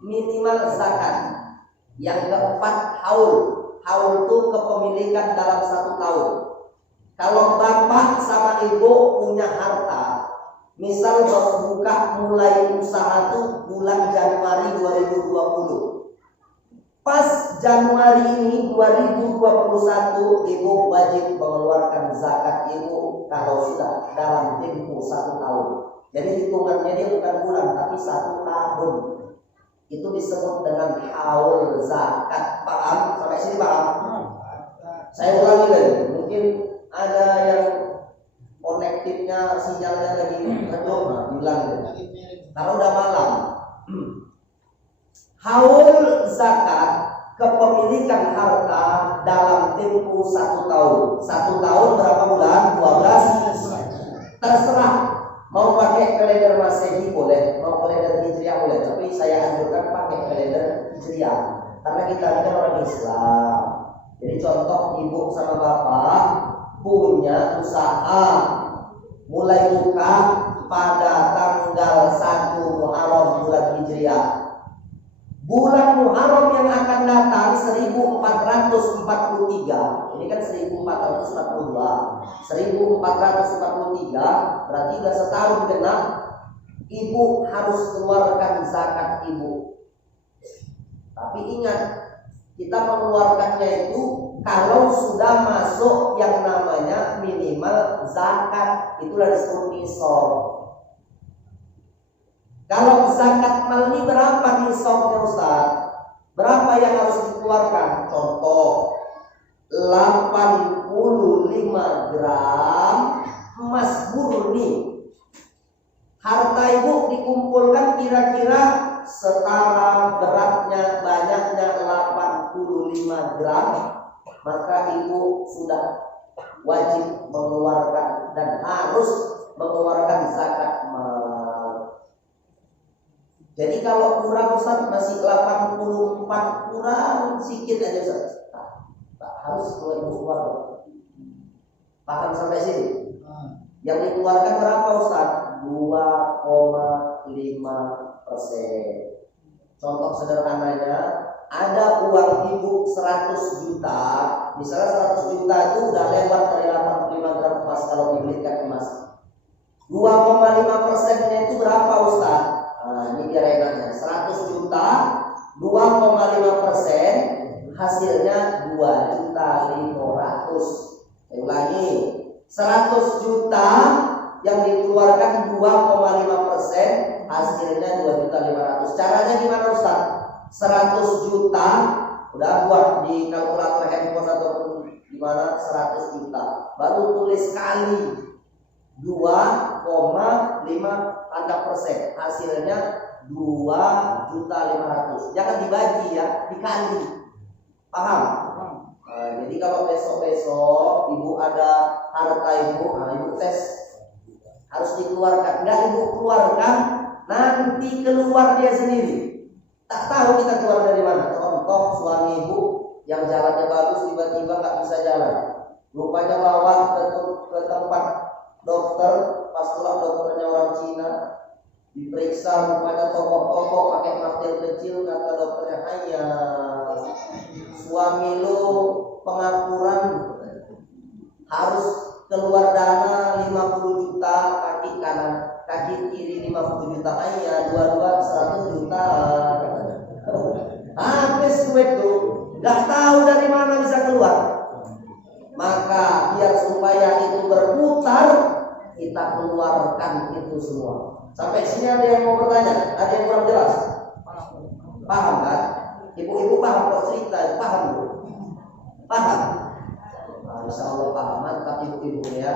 minimal zakat. Yang keempat, haul. Haul itu kepemilikan dalam 1 tahun. Kalau bapak sama ibu punya harta, misal buka mulai usaha itu bulan Januari 2020. Pas Januari ini 2021 ibu wajib mengeluarkan zakat ibu kalau sudah dalam tempo 1 tahun. Jadi hitungannya dia bukan bulan tapi 1 tahun. Itu disebut dengan haul zakat. Paham? Sampai sini paham? Saya ulangi lagi. Mungkin ada yang konektifnya sinyalnya lagi redup, bilang kalau udah malam. Haul zakat kepemilikan harta dalam tempo 1 tahun. 1 tahun berapa bulan? 12. Terserah mau pakai kalender Masehi boleh, mau kalender Hijriah boleh, tapi saya anjurkan pakai kalender Hijriah karena kita ini kan orang Islam. Jadi contoh ibu sama bapak punya usaha mulai buka pada tanggal 1 Muharram bulan Hijriah. Bulan Muharram yang akan datang 1443. Ini kan 1442. 1443 berarti sudah setahun genap. Ibu harus keluarkan zakat ibu. Tapi ingat, kita mengeluarkannya itu kalau sudah masuk yang namanya minimal zakat, itulah disebut nisab. Kalau zakat mal ini berapa nisabnya Ustaz? Berapa yang harus dikeluarkan? Contoh 85 gram emas murni. Harta ibu dikumpulkan kira-kira setara beratnya banyaknya 85 gram, maka ibu sudah wajib mengeluarkan dan harus mengeluarkan zakat mal. Jadi kalau kurang Ustaz, masih 84 kurang sedikit aja Ustaz, tak harus keluar. Paham sampai sini? Yang dikeluarkan berapa Ustaz? 2,5%. Contoh sederhananya, ada uang ibu 100 juta, misalnya 100 juta itu udah lewat dari 85 gram emas kalau dibelikan emas. 2,5%-nya itu berapa Ustaz? Nah, ini biar enaknya. 100 juta, 2,5% hasilnya 2.500.000. Saya ulangi, 100 juta yang dikeluarkan 2,5%, hasilnya 2.500.000. Caranya gimana Ustaz? 100 juta udah buat di kalkulator handphone ataupun gimana, 100 juta baru tulis kali 2,5%, hasilnya 2.500.000. Jangan dibagi ya, dikali. Paham? Jadi kalau besok-besok ibu ada harta ibu, ibu tes, harus dikeluarkan. Enggak ibu keluarkan, nanti keluar dia sendiri. Tak tahu kita keluar dari mana. Contoh suami ibu yang jalannya bagus tiba-tiba nggak bisa jalan, rupanya bawa ke tempat dokter, pas pulang dokternya orang Cina, diperiksa rupanya tokok-tokok pakai martil kecil, kata dokternya, hanya suami lu pengangguran, harus keluar dana 50 juta, kaki kanan, kaki kiri 50 juta, hanya dua-dua 100 juta. Habis duit tuh, nggak tahu dari mana bisa keluar. Maka biar supaya itu berputar, kita keluarkan itu semua. Sampai sini ada yang mau bertanya? Ada yang kurang jelas? Paham kan? Ibu-ibu paham kok cerita? Paham bu? Paham? Insya Allah paham, mantap ibu-ibu ya.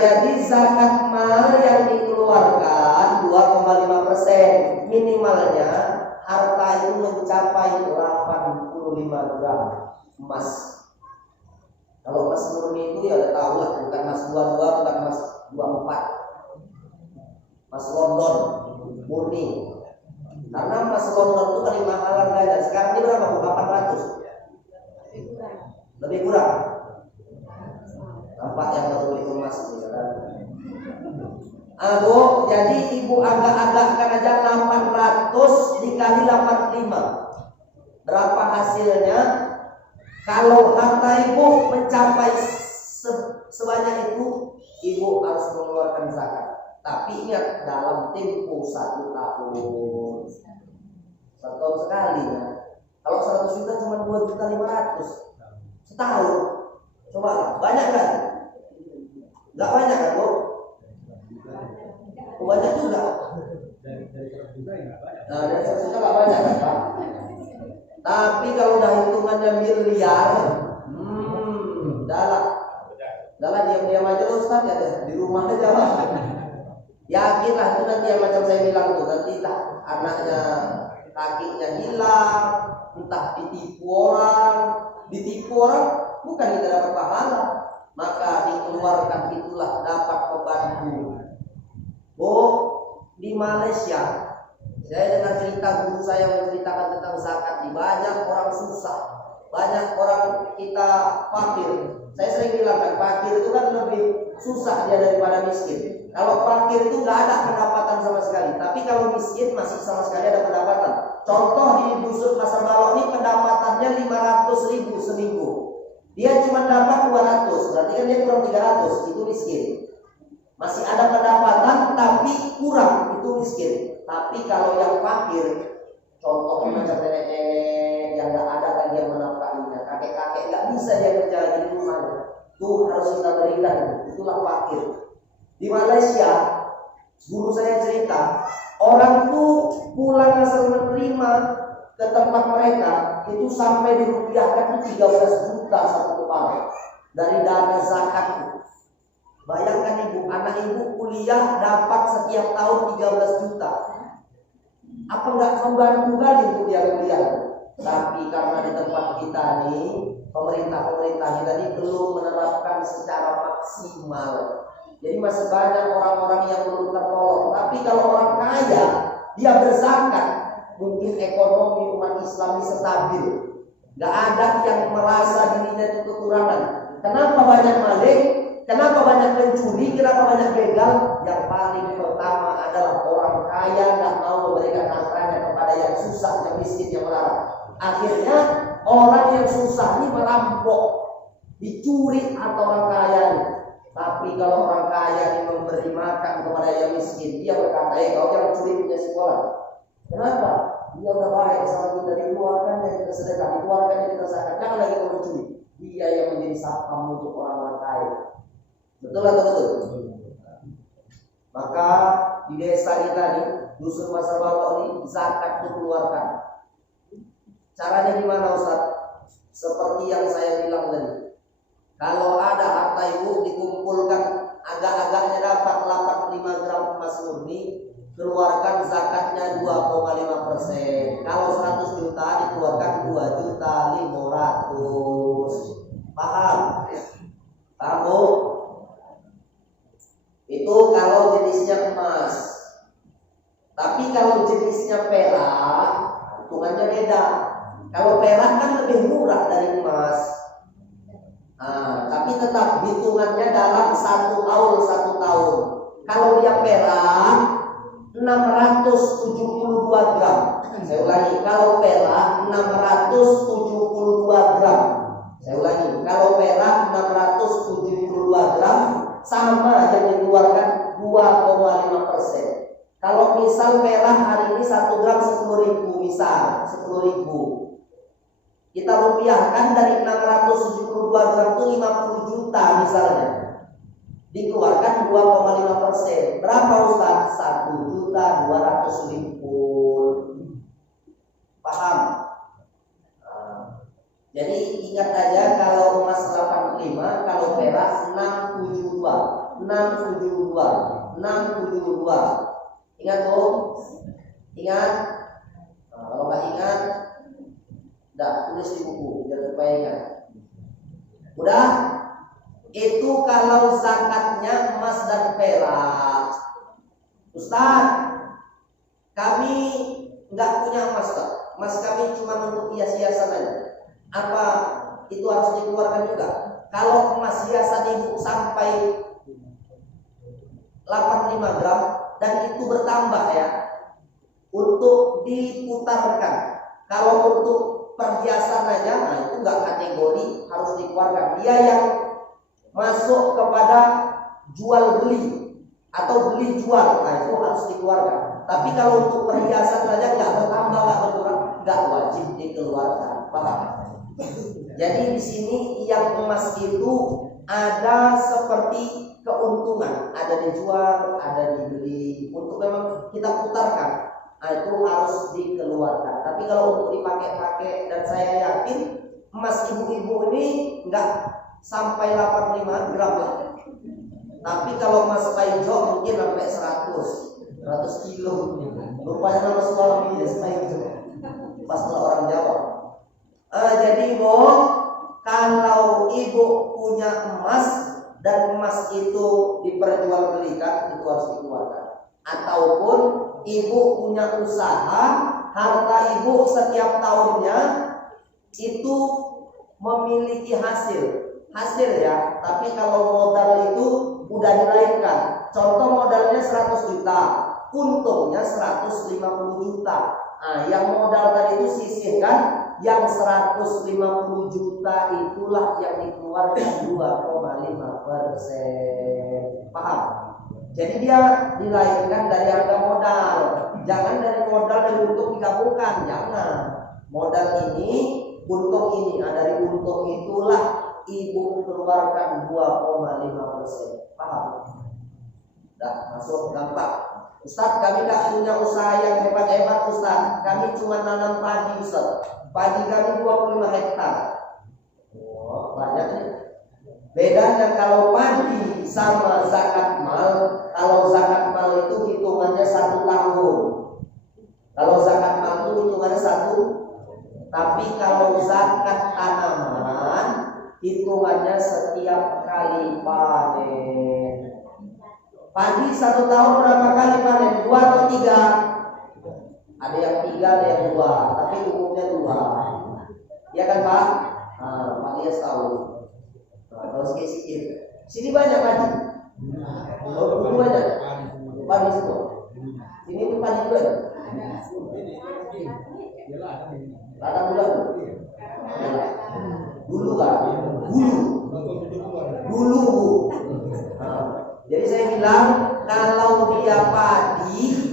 Jadi zakat mal yang dikeluarkan 2,5%, minimalnya harta itu mencapai 85 gram emas. Kalau emas murni itu ya udah tahu lah, bukan emas 22, bukan emas 24. Emas London murni. Karena emas London itu paling mahal harganya. Sekarang ini berapa bu? 800. Lebih kurang. Nampak yang baru beli emas gitu kan. Bu, jadi ibu agak-agakkan aja 800 dikali 85. Berapa hasilnya? Kalau harta ibu mencapai sebanyak itu, ibu harus mengeluarkan zakat. Tapi ingat, dalam tempo 1 tahun. 1 tahun sekali ya. Kalau 100 juta cuma 2.500.000 setahun. Coba lah, banyak kan? Gak banyak kan bu? Banyak juga. Dari 100 juta ya gak banyak. Nah, dari 100 juta gak banyak kan Pak? Tapi kalau udah hitungannya miliar, dalam diam-diam aja loh Ustaz ya, di rumah aja Pak. Yakinlah itu nanti yang macam saya bilang tuh, nanti lah anaknya kakinya hilang, entah ditipu orang bukan kita dapat pahala, maka dikeluarkan itulah dapat membantu. Di Malaysia saya dengar cerita guru saya menceritakan tentang zakat. Di banyak orang susah, banyak orang kita fakir. Saya sering bilang kan, fakir itu kan lebih susah dia daripada miskin. Kalau fakir itu nggak ada pendapatan sama sekali, tapi kalau miskin masih sama sekali ada pendapatan. Contoh di dusun Pasar Balok ini pendapatannya 500.000 seminggu. Dia cuma dapat 200, berarti kan dia kurang 300, itu miskin. Masih ada pendapatan tapi kurang, itu miskin. Tapi kalau yang fakir, contohnya macam nenek-nenek yang nggak ada kan dia menafkahinya, kakek-kakek nggak bisa dia kerja di rumah, itu harus kita berikan, itulah fakir. Di Malaysia, guru saya cerita, orang tuh pulang asal menerima ke tempat mereka itu sampai dirupiahkan itu 13 juta satu kepala dari dana zakat. Bayangkan ibu, anak ibu kuliah dapat setiap tahun 13 juta. Apa nggak membantu kali untuk dia kuliah? Tapi karena di tempat kita nih, pemerintah kita nih belum menerapkan secara maksimal. Jadi masih banyak orang-orang yang belum tertolong. Tapi kalau orang kaya, dia berzakat, mungkin ekonomi umat Islam ini stabil. Gak ada yang merasa dirinya itu kekurangan. Kenapa banyak maling? Kenapa banyak pencuri? Kenapa banyak begal? Yang paling pertama adalah orang kaya gak mau memberikan hartanya kepada yang susah, yang miskin, yang melarat. Akhirnya orang yang susah ini merampok, dicuri atau orang kaya ini. Tapi kalau orang kaya ini memberi makan kepada yang miskin, dia berkata, kau yang curi punya sekolah. Kenapa? Dia udah baik sama kita, dikeluarkan dari kita sedekah, dikeluarkan dari kita zakat. Jangan lagi kau mencuri. Dia yang menjadi satpam untuk orang-orang kaya. Betul atau betul? Maka di desa kita nih, dusun Pasar Batok ini zakat dikeluarkan. Caranya gimana Ustaz? Seperti yang saya bilang tadi. Kalau ada harta ibu dikumpulkan agak-agaknya dapat 85 gram emas murni, keluarkan zakatnya 2,5%. Kalau 100 juta dikeluarkan 2.500.000. Paham? Tahu? Itu kalau jenisnya emas. Tapi kalau jenisnya perak, hitungannya beda. Kalau perak kan lebih murah dari emas. Tapi tetap hitungannya dalam 1 tahun. Kalau dia perak 672 gram. Saya ulangi, kalau perak 672 gram. Saya ulangi, kalau perak 672 gram sama yang dikeluarkan 2,5%. Kalau misal perak hari ini 1 gram 10.000, misal 10.000. Kita rupiahkan dari 672 gram itu 50 juta misalnya. Dikeluarkan 2,5%. Berapa Ustaz? 1.200.000. Paham? Jadi ingat aja kalau emas 85, kalau perak 672. Ingat tuh? Ingat? Kalau nggak ingat, tulis di buku biar supaya ingat. Udah? Itu kalau zakatnya emas dan perak. Ustaz, kami nggak punya emas, Pak. Emas kami cuma untuk hias-hiasan aja. Apa itu harus dikeluarkan juga? Kalau emas hiasan ibu sampai 85 gram dan itu bertambah ya, untuk diputarkan. Kalau untuk perhiasan aja, itu nggak kategori harus dikeluarkan. Dia yang masuk kepada jual beli atau beli jual, itu harus dikeluarkan. Tapi kalau untuk perhiasan saja nggak bertambah, nggak berkurang, nggak wajib dikeluarkan. Paham? Jadi di sini yang emas itu ada seperti keuntungan, ada dijual, ada dibeli. Untuk memang kita putarkan, itu harus dikeluarkan. Tapi kalau untuk dipakai-pakai, dan saya yakin emas ibu-ibu ini nggak sampai 85 gram lah. Tapi kalau emas Paijo mungkin sampai 100 kilo. Rupanya nama suami dia Paijo. Pas orang Jawa. Jadi kalau ibu punya emas dan emas itu diperjualbelikan, itu harus dikeluarkan. Ataupun ibu punya usaha, harta ibu setiap tahunnya itu memiliki hasil ya. Tapi kalau modal itu udah dinaikkan. Contoh modalnya 100 juta, untungnya 150 juta. Yang modal tadi itu sisihkan, yang 150 juta itulah yang dikeluarkan 2,5%. Paham? Jadi dia dilahirkan dari harga modal. Jangan dari modal dan untung digabungkan. Jangan. Modal ini, untung ini. Dari untung itulah ibu keluarkan 2,5%. Paham? Masuk gampang. Ustaz, kami gak punya usaha yang hebat-hebat Ustaz. Kami cuma nanam padi Ustaz. Padi kami 25 hektar. Banyak nih. Bedanya kalau padi sama zakat mal. Kalau zakat mal itu hitungannya 1 tahun. Kalau zakat mal itu hitungannya satu, tapi kalau zakat tanaman hitungannya setiap kali panen. Padi 1 tahun berapa kali panen? 2 atau 3? Ada yang 3, ada yang 2, tapi umumnya 2. Ya kan Pak? Pak Lias tahu. Kalau sedikit. Sini banyak padi. Oh, banyak. Padi semua. Ini pun padi juga. Ada bulan. Dulu kan? Dulu. Jadi saya bilang kalau dia padi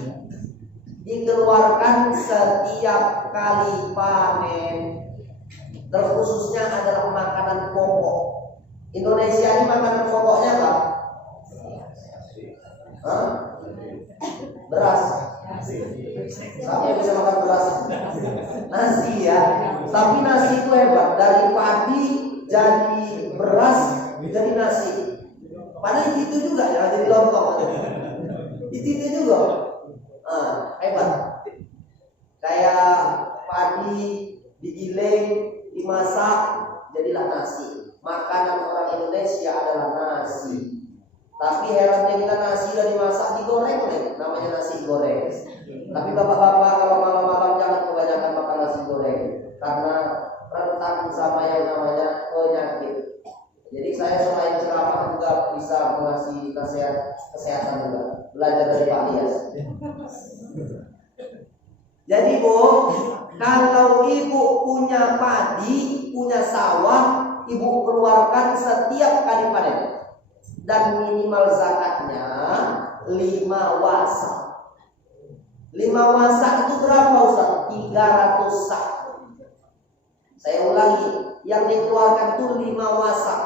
dikeluarkan setiap kali panen, terkhususnya adalah makanan pokok. Indonesia ini makanan pokoknya apa? Beras. Siapa yang bisa makan beras? Nasi ya. Tapi nasi itu hebat. Dari padi jadi beras jadi nasi. Padahal itu juga ya jadi lontong. Itu juga. Hebat. Kayak padi digiling, dimasak, jadilah nasi. Makanan orang Indonesia adalah nasi. Tapi herannya kita nasi udah dimasak digoreng nih, namanya nasi goreng. Tapi bapak-bapak kalau malam-malam jangan kebanyakan makan nasi goreng karena rentan sama yang namanya penyakit. Jadi saya selain ceramah juga bisa mengasih nasihat kesehatan juga, belajar dari Pak Lias. Jadi Bu, kalau ibu punya padi, punya sawah, ibu keluarkan setiap kali panen. Dan minimal zakatnya 5 wasak. 5 wasak itu berapa Ustaz? 300 sak. Saya ulangi, yang dikeluarkan itu 5 wasak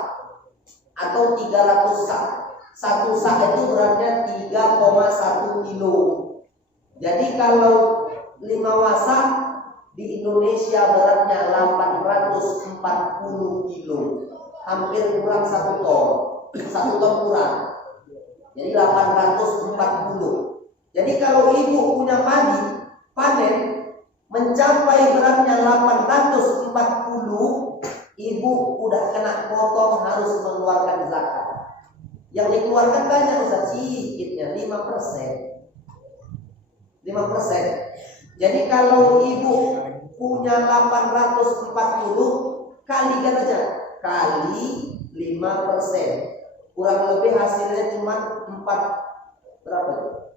atau 300 sak. 1 sak itu beratnya 3,1 kilo. Jadi kalau 5 wasak di Indonesia beratnya 840 kilo, hampir kurang 1 ton. 1 ton kurang. Jadi 840. Jadi kalau ibu punya padi, panen mencapai beratnya 840, ibu udah kena potong harus mengeluarkan zakat. Yang dikeluarkan banyak Ustaz, sedikitnya 5%. 5%. Jadi kalau ibu punya 840, kalikan aja. Kali 5%. Kurang lebih hasilnya cuma 4 berapa itu?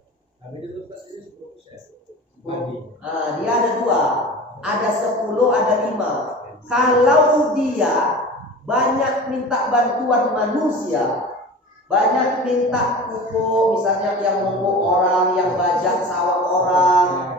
Dia ada 2, ada 10, ada 5. Kalau dia banyak minta bantuan manusia, banyak minta pupuk, misalnya yang pupuk orang, yang bajak sawah orang,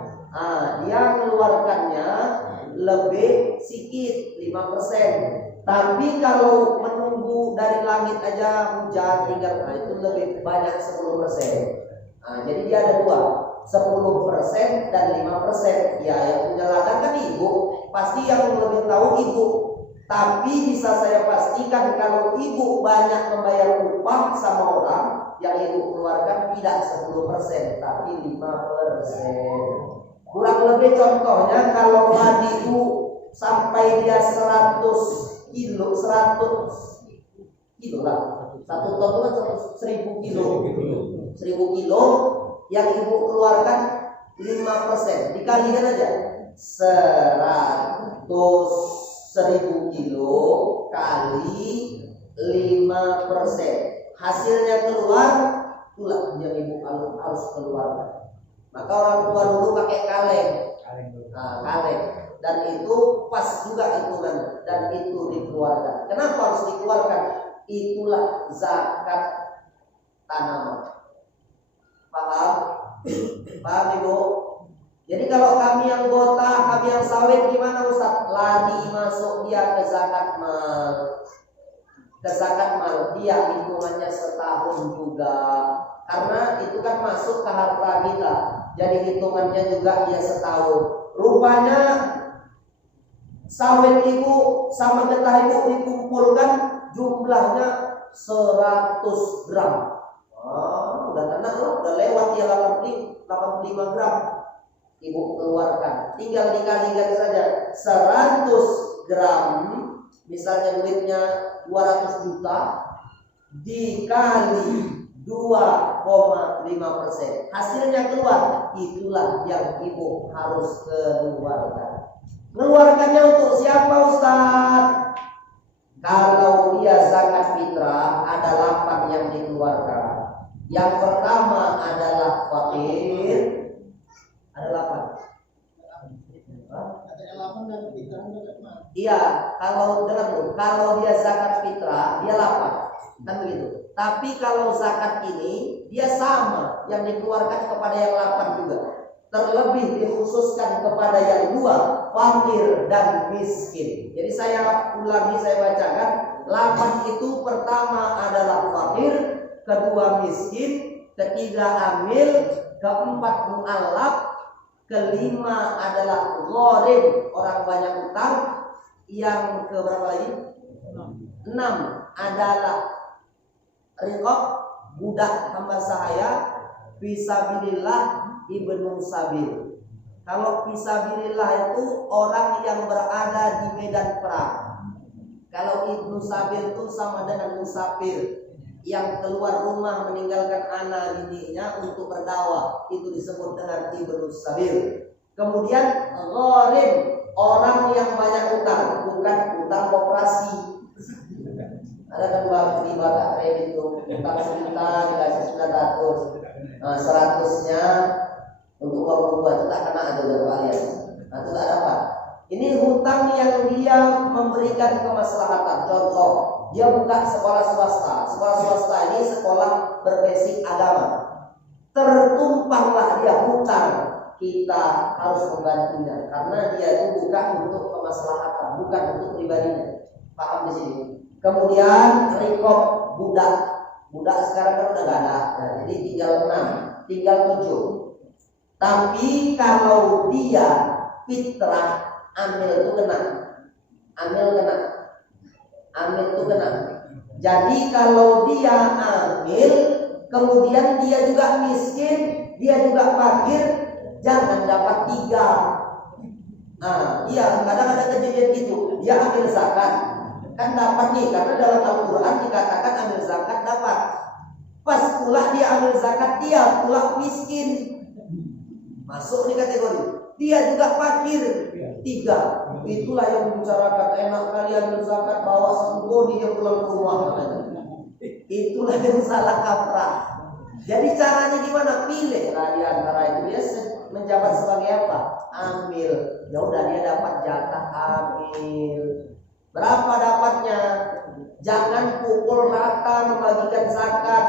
dia mengeluarkannya lebih sedikit 5%. Tapi kalau menunggu dari langit aja hujan tinggal, itu lebih banyak 10%. Jadi dia ada 2, 10% dan 5%. Ya, yang punya ladang kan ibu, pasti yang lebih tahu ibu. Tapi bisa saya pastikan kalau ibu banyak membayar upah sama orang, yang ibu keluarkan tidak 10%, tapi 5%. Kurang lebih contohnya kalau padi ibu sampai dia 100 kilo, 100 kilo lah. 1 ton itu kan 1000 kilo. 1000 kilo yang ibu keluarkan 5%. Dikalikan aja. 1000 kilo kali 5%. Hasilnya keluar, itulah yang ibu harus keluarkan. Maka orang tua dulu pakai kaleng. Kaleng. Dan itu pas juga hitungan, dan itu dikeluarkan. Kenapa harus dikeluarkan? Itulah zakat tanaman. Paham? Paham Ibu? Jadi kalau kami yang gota, kami yang sawit gimana Ustaz? Lari masuk dia ke zakat mal. Ke zakat mal dia hitungannya setahun juga. Karena itu kan masuk ke harta kita. Jadi hitungannya juga dia setahun. Rupanya sawit ibu sama getah ibu dikumpulkan jumlahnya 100 gram. Udah tenang lah, udah lewat dia 85 gram. ibu keluarkan. Tinggal dikalikan saja 100 gram, misalnya duitnya 200 juta, dikali 2,5%. Hasilnya keluar, itulah yang ibu harus keluarkan. Mengeluarkannya untuk siapa, Ustaz? Kalau dia zakat fitrah, ada 8 yang dikeluarkan. Yang pertama adalah fakir. Ada 8. Ada yang 8 dan fitrah ada 8. Iya, kalau dia zakat fitrah, dia 8. Kan begitu. Tapi kalau zakat ini, dia sama yang dikeluarkan kepada yang 8 juga. Terlebih dikhususkan kepada yang 2, fakir dan miskin. Jadi saya ulangi, saya bacakan. 8 itu pertama adalah fakir, kedua miskin, ketiga amil, keempat mu'allaf, kelima adalah gharib, orang banyak utang, yang keberapa lagi? 6 adalah riqab, budak hamba sahaya, fisabilillah, ibnu sabil. Kalau fisabilillah itu orang yang berada di medan perang. Kalau ibnu sabil itu sama dengan musafir yang keluar rumah meninggalkan anak didiknya untuk berdakwah, itu disebut dengan ibnu sabil. Kemudian gharib, orang yang banyak utang, bukan utang koperasi. Ada kan riba tak kredit itu, utang 1 juta dikasih 900. Nah, 100-nya untuk uang itu tak kena ada kalian. Nah, itu tak dapat. Ini hutang yang dia memberikan kemaslahatan. Contoh, dia buka sekolah swasta. Sekolah swasta ini sekolah berbasic agama. Tertumpahlah dia hutang. Kita harus membantunya karena dia itu bukan untuk kemaslahatan, bukan untuk pribadinya. Paham di sini? Kemudian rikop budak. Budak sekarang kan udah gak ada. Nah, jadi tinggal 6, tinggal 7. Tapi kalau dia fitrah, amil itu kena. Amil itu kena. Jadi kalau dia amil, kemudian dia juga miskin, dia juga fakir, jangan dapat 3. Nah, iya, kadang ada kejadian gitu. Dia ambil zakat, kan dapat nih, karena dalam Al-Quran dikatakan ambil zakat dapat. Pas pula dia ambil zakat, dia pula miskin, masuk di kategori. Dia juga fakir, 3. Itulah yang membicarakan enak kali ambil zakat, bawa 1 bodi dia pulang ke rumah. Itulah yang salah kaprah. Jadi caranya gimana? Pilih lah di antara itu. Dia menjabat sebagai apa? Amil. Ya udah, dia dapat jatah amil. Berapa dapatnya? Jangan pukul rata membagikan zakat.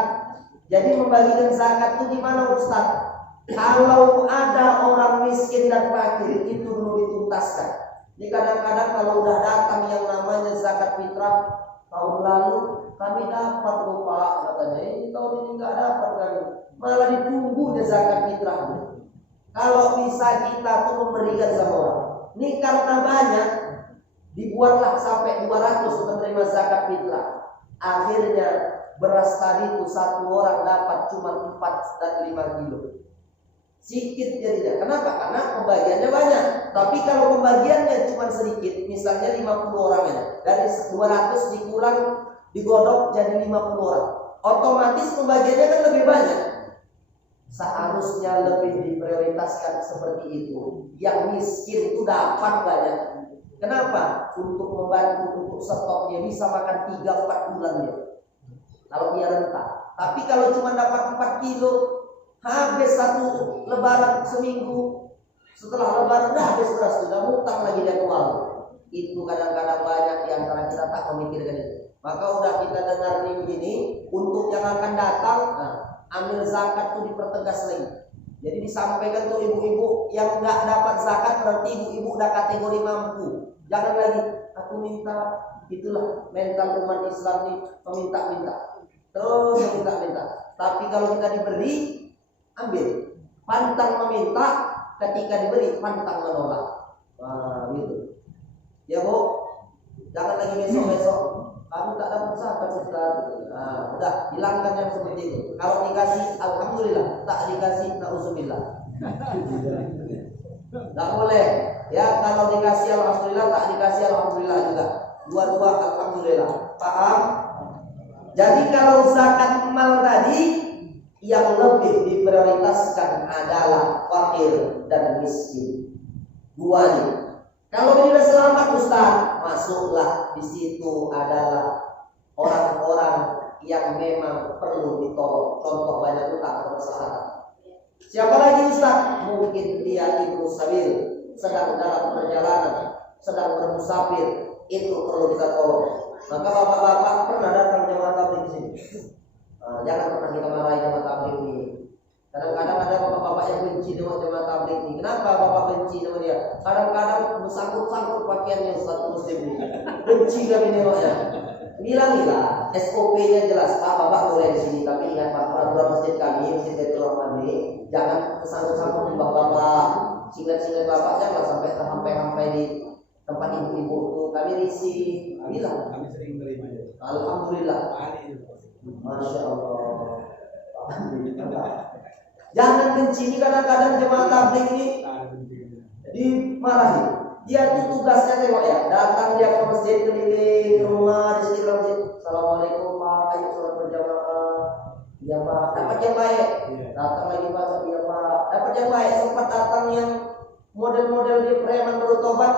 Jadi membagikan zakat itu gimana, Ustaz? Kalau ada orang miskin dan fakir, itu dulu dituntaskan. Jadi kadang-kadang kalau udah datang yang namanya zakat fitrah, tahun lalu kami dapat loh Pak, katanya. Ini tahun ini nggak dapat kami. Malah ditunggu dia zakat fitrah. Kalau bisa kita tuh memberikan sama orang. Ini karena banyak, dibuatlah sampai 200 menerima zakat fitrah. Akhirnya beras tadi itu 1 orang dapat cuma 4 dan 5 kilo. Sikit jadinya. Kenapa? Karena pembagiannya banyak. Tapi kalau pembagiannya cuma sedikit, misalnya 50 orang ya, dari 200 dikurang, digodok jadi 50 orang, otomatis pembagiannya kan lebih banyak. Seharusnya lebih diprioritaskan seperti itu. Yang miskin itu dapat banyak. Kenapa? Untuk membantu, untuk stok dia bisa makan 3-4 bulan dia, kalau dia renta. Tapi kalau cuma dapat 4 kilo, habis 1 lebaran seminggu, setelah lebaran udah habis beras, sudah utang lagi dia keluar. Itu kadang-kadang banyak di antara kita tak memikirkan itu. Maka udah kita dengar nih begini, untuk yang akan datang, ambil zakat itu dipertegas lagi. Jadi disampaikan tuh ibu-ibu yang nggak dapat zakat, berarti ibu-ibu udah kategori mampu. Jangan lagi aku minta, itulah mental umat Islam nih, meminta-minta, terus meminta-minta. Tapi kalau kita diberi, ambil. Pantang meminta, ketika diberi pantang menolak. Wah, gitu. Ya Bu, jangan lagi besok-besok kamu tak dapat zakat Ustaz. Nah, udah hilangkan yang seperti itu. Kalau dikasih alhamdulillah, tak dikasih nauzubillah. Nggak boleh. Ya kalau dikasih alhamdulillah, tak dikasih alhamdulillah juga. Dua-dua alhamdulillah. Paham? Jadi kalau zakat mal tadi yang lebih diprioritaskan adalah fakir dan miskin. Dua nih. Kalau dia sudah selamat Ustaz, masuklah di situ adalah orang-orang yang memang perlu ditolong. Contoh banyak utang permasalahan. Siapa lagi Ustaz? Mungkin dia ibnu sabil, sedang dalam perjalanan, sedang bermusafir, itu perlu kita tolong. Maka bapak-bapak pernah datang jemaah tabligh di sini. Jangan pernah kita marahi jemaah tabligh ini. Kadang-kadang ada bapak-bapak yang benci dengan jemaah tabligh ini. Kenapa bapak benci sama dia? Kadang-kadang bersangkut-sangkut pakaiannya Ustaz Muslim ini. Benci kami nengoknya. Bilangilah SOP-nya jelas, Pak, bapak boleh di sini, tapi ingat Pak, peraturan masjid kami, masjid Baitur Rahman ini, jangan kesangkut-sangkut di bapak-bapak, singlet-singlet bapak jangan sampai di tempat ibu-ibu itu. Kami risih, bilang. Kami sering terima ya. Alhamdulillah. Hari Masya Allah. Jangan benci. Ini kadang-kadang jemaah tabligh ini dimarahi. Dia itu tugasnya tengok ya, datang dia ke masjid, keliling ke rumah di sekitar masjid. Assalamualaikum Pak, ayo sholat berjamaah. Iya Pak, dapat yang baik. Datang lagi Pak, iya Pak, dapat yang baik. Sempat datang yang model-model dia preman baru tobat.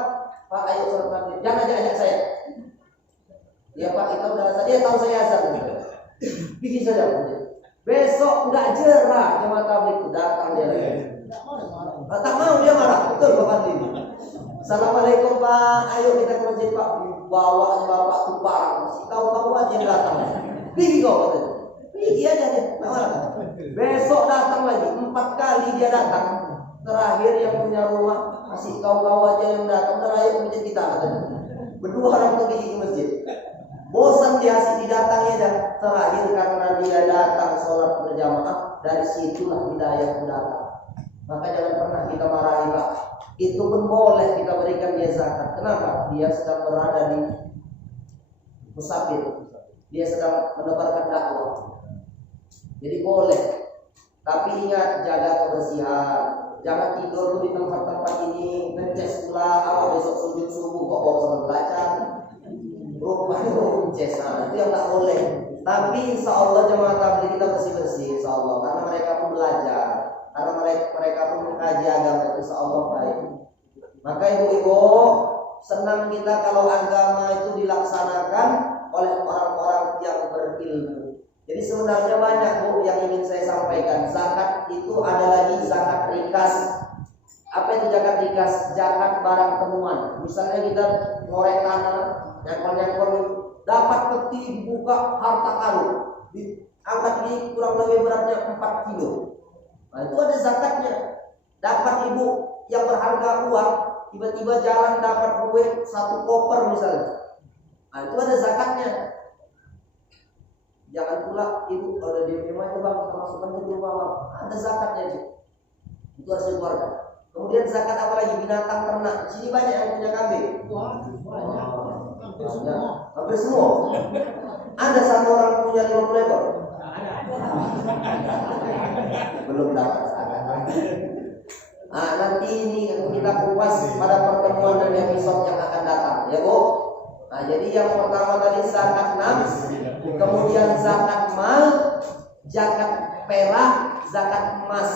Pak, ayo sholat maghrib. Jangan ajak saya. Ya Pak, kita udah azan. Dia tahu saya azan. Bikin saja. Besok nggak jerah jemaah tabligh itu datang dia lagi. Tak mau dia marah. Betul Bapak ini. Assalamualaikum Pak, ayo kita ke masjid Pak. Bawa bapak tupang, si tahu aja yang datang. Pergi kau katanya. Pergi aja deh. Besok datang lagi, 4 kali dia datang. Terakhir yang punya rumah masih kau aja yang datang. Terakhir ke masjid kita katanya. Berdua orang pergi ke masjid. Bosan dia asik didatangi dan terakhir karena dia datang sholat berjamaah, dari situlah hidayah datang. Maka jangan pernah kita marahi Pak. Itu pun boleh kita berikan dia zakat. Kenapa? Dia sedang berada di musafir. Dia sedang menebarkan dakwah. Jadi boleh. Tapi ingat, jaga kebersihan. Jangan tidur di tempat-tempat ini. Ngecek pula, awal besok sujud subuh kok bawa sama belajar. Rupanya ngecek. Itu yang tak boleh. Tapi insya Allah jemaah tabligh kita bersih-bersih, insya Allah. Karena mereka pun belajar. Karena mereka pun mengkaji agama, insya Allah baik. Maka ibu-ibu, senang kita kalau agama itu dilaksanakan oleh orang-orang yang berilmu. Jadi sebenarnya banyak Bu yang ingin saya sampaikan. Zakat itu ada lagi zakat rikas. Apa itu zakat rikas? Zakat barang temuan. Misalnya kita ngorek tanah, nyangkol-nyangkol, dapat peti buka harta karun, diangkat ini kurang lebih beratnya 4 kilo. Nah itu ada zakatnya. Dapat ibu yang berharga uang, tiba-tiba jalan dapat duit 1 koper misalnya. Nah itu ada zakatnya. Jangan pula ibu kalau di rumah itu Bang, kita masukkan ke rumah Bang, ada zakatnya itu. Itu harus dikeluarkan. Kemudian zakat apa lagi? Binatang ternak. Di sini banyak yang punya kambing. Wah, banyak. Hampir semua. Hampir semua. Ada satu orang punya 50 ekor. Belum dapat. Nah, nanti ini kita kupas pada pertemuan dan episode yang akan datang, ya Bu. Nah, jadi yang pertama tadi zakat nafs, kemudian zakat mal, zakat perak, zakat emas,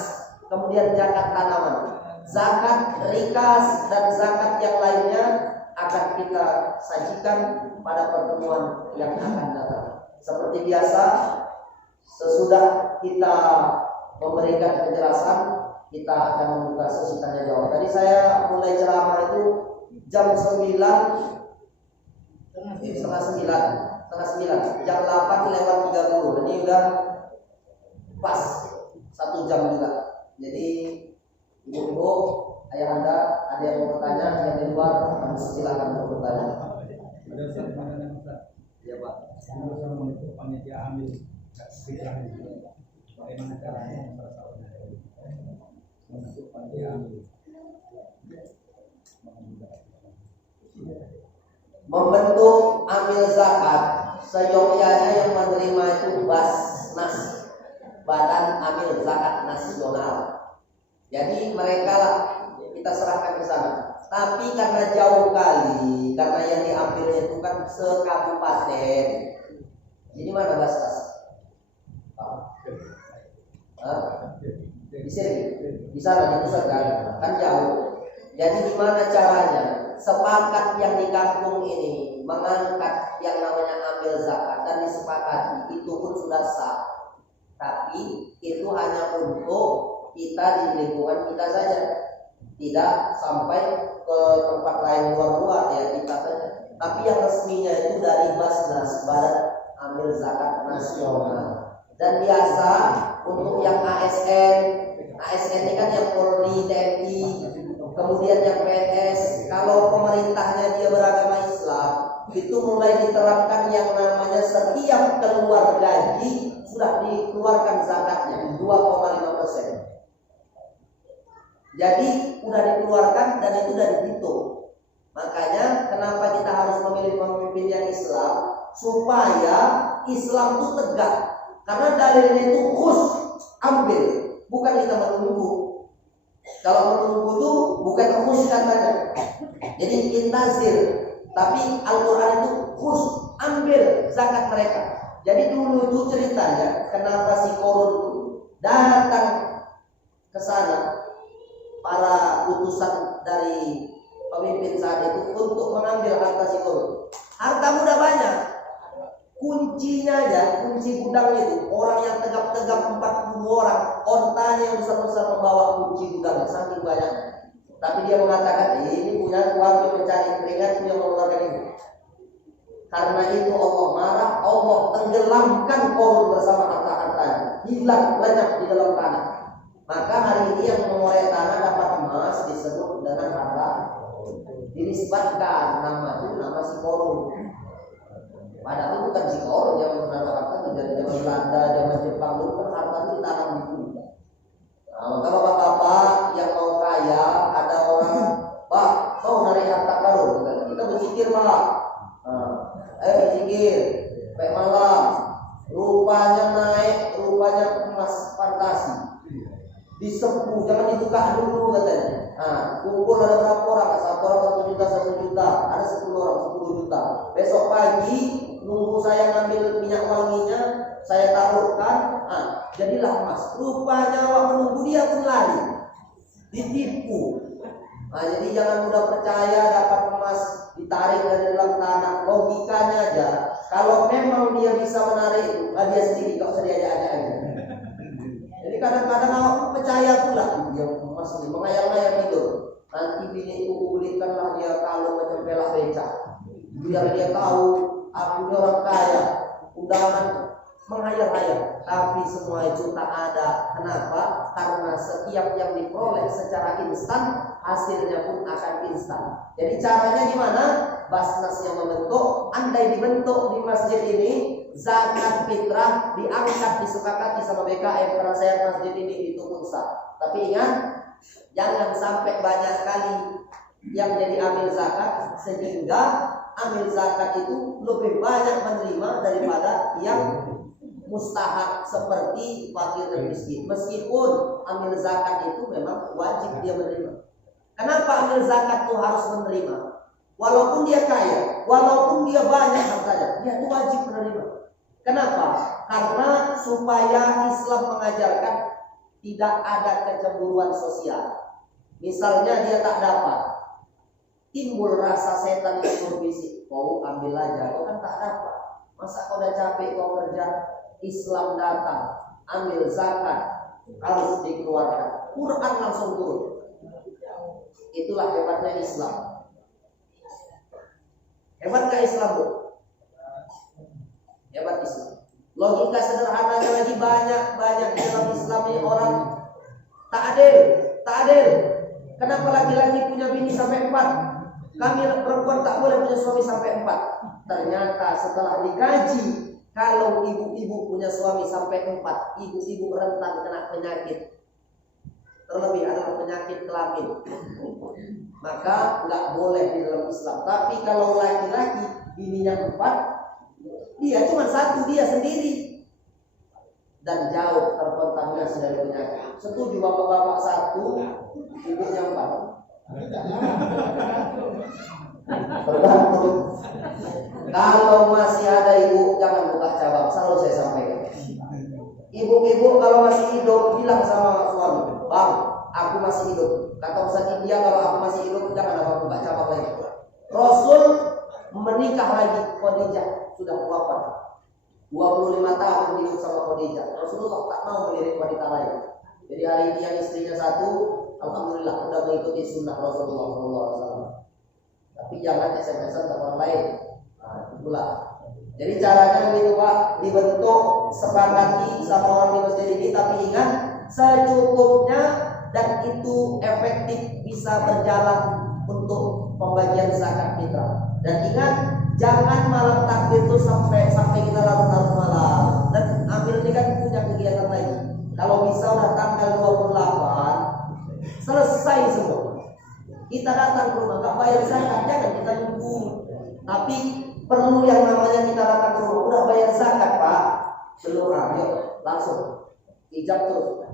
kemudian zakat tanaman, zakat rikas dan zakat yang lainnya akan kita sajikan pada pertemuan yang akan datang. Seperti biasa, sesudah kita memberikan penjelasan, kita akan membuka sesi tanya jawab. Tadi saya mulai ceramah itu jam 9, setengah 9, jam 8 lewat 30. Ini udah pas 1 jam juga. Jadi ibu-ibu, ayah anda, ada yang mau bertanya, yang di luar, silakan untuk bertanya. Ada Ustaz. Iya Pak. Sama untuk panitia ambil fitrah itu. Bagaimana caranya untuk panitia ambil? Membentuk amil zakat, seyogyanya yang menerima itu Basnas, Badan Amil Zakat Nasional. Jadi mereka lah, kita kita serahkan ke sana. Tapi karena jauh kali, karena yang diambilnya itu kan sekabupaten. Jadi mana Basnas? Di sini, di sana di pusat kan jauh. Jadi gimana caranya? Sepakat yang di kampung ini mengangkat yang namanya ambil zakat dan disepakati, itu pun sudah sah. Tapi itu hanya untuk kita di lingkungan kita saja, tidak sampai ke tempat lain luar ya, kita saja. Tapi yang resminya itu dari Basnas, Badan Amil Zakat Nasional. Dan biasa untuk yang ASN ini kan yang Polri, TNI, kemudian yang PNS, kalau pemerintahnya dia beragama Islam, itu mulai diterapkan yang namanya setiap keluar gaji sudah dikeluarkan zakatnya 2,5%. Jadi sudah dikeluarkan dan itu sudah dihitung. Makanya kenapa kita harus memilih pemimpin yang Islam, supaya Islam itu tegak. Karena dalilnya itu ambil, bukan kita menunggu. Kalau menunggu itu bukan katanya. Jadi intazir, tapi Al-Quran itu ambil zakat mereka. Jadi dulu itu ceritanya kenapa si Korun itu datang ke sana, para utusan dari pemimpin saat itu untuk mengambil harta si Korun. Harta udah banyak, kuncinya aja, kunci gudang itu orang yang tegap-tegap 40 orang, ontanya yang besar-besar membawa kunci gudang saking banyaknya. Tapi dia mengatakan ini punya uang yang mencari keringat, punya mengeluarkan ini. Karena itu Allah marah, Allah tenggelamkan Korun bersama harta-hartanya, hilang lenyap di dalam tanah. Maka hari ini yang mengorek tanah dapat emas disebut dengan harta, dinisbatkan nama itu nama si Korun. Padahal bukan si Korun yang menaruh harta, dari zaman Belanda, zaman Jepang dulu kan harta itu ditanam di bumi. Nah, maka bapak-bapak yang mau kaya, ada orang, Pak, mau narik harta karun, kita berpikir Pak. Ayo berzikir, sampai malam. Rupanya naik, rupanya emas fantasi. Disepuh, jangan dibuka dulu katanya. Nah, kumpul ada berapa orang? Satu orang 1 juta, ada 10 orang 10 juta. Besok pagi nunggu saya ngambil minyak wanginya, saya taruhkan. Jadilah emas. Rupanya waktu nunggu dia pun lari, ditipu. Jadi jangan mudah percaya dapat emas ditarik dari dalam tanah. Logikanya aja, kalau memang dia bisa menarik, dia sendiri kok sedia aja. Jadi kadang-kadang awak percaya pula dia emas ini mengayal-ngayal gitu. Nanti bini itu belikanlah dia kalau macam pelak becak, biar dia tahu aku ini orang kaya. Undangan menghayal-hayal, tapi semua itu tak ada. Kenapa? Karena setiap yang diperoleh secara instan, hasilnya pun akan instan. Jadi caranya gimana? Basnas yang membentuk, andai dibentuk di masjid ini, zakat fitrah diangkat disepakati sama BKM penasehat masjid ini, itu pun sah. Tapi ingat, jangan sampai banyak kali yang jadi amil zakat, sehingga amil zakat itu lebih banyak menerima daripada yang mustahak seperti fakir dan miskin. Meskipun amil zakat itu memang wajib dia menerima. Kenapa amil zakat itu harus menerima? Walaupun dia kaya, walaupun dia banyak hartanya, dia itu wajib menerima. Kenapa? Karena supaya Islam mengajarkan tidak ada kecemburuan sosial. Misalnya dia tak dapat, timbul rasa setan yang berbisik, kau ambil aja, kau kan tak dapat. Masa kau udah capek kau kerja? Islam datang, ambil zakat harus dikeluarkan. Quran langsung turun. Itulah hebatnya Islam. Hebat gak Islam, Bu? Hebat Islam. Logika sederhananya lagi banyak di dalam Islam ini orang tak adil. Kenapa laki-laki punya bini sampai 4? Kami perempuan tak boleh punya suami sampai 4. Ternyata setelah dikaji, kalau ibu-ibu punya suami sampai 4, ibu-ibu rentan kena penyakit. Terlebih adalah penyakit kelamin. Maka nggak boleh di dalam Islam. Tapi kalau laki-laki bininya 4, dia cuma 1, dia sendiri, dan jauh terkontaminasi dari penyakit. Setuju bapak-bapak 1, ibunya 4. Tidak lah. Tergantung. Kalau masih ada ibu, jangan buka cabang. Selalu saya sampaikan. Ibu-ibu kalau masih hidup bilang sama suami, bang, aku masih hidup. Kata Ustaz India, kalau aku masih hidup jangan apa buka cabang lagi. Rasul menikah lagi Khadijah sudah wafat. 25 tahun hidup sama Khadijah. Rasulullah tak mau melirik wanita lain. Jadi hari ini yang istrinya satu, alhamdulillah sudah mengikuti sunnah Rasulullah SAW. Tapi jangan SMS-an ke orang lain. Nah, itulah. Jadi caranya begitu Pak, dibentuk, sepakati sama orang di masjid ini, tapi ingat secukupnya dan itu efektif bisa berjalan untuk pembagian zakat fitrah. Dan ingat jangan malam takbir itu sampai kita larut-larut malam. Dan ambil ini kan punya kegiatan lagi. Kalau bisa udah tanggal 28 selesai semua. Kita datang ke rumah, gak bayar zakat, jangan kita nunggu. Tapi perlu yang namanya kita datang ke rumah, udah bayar zakat Pak, belum ayo langsung ijab terus.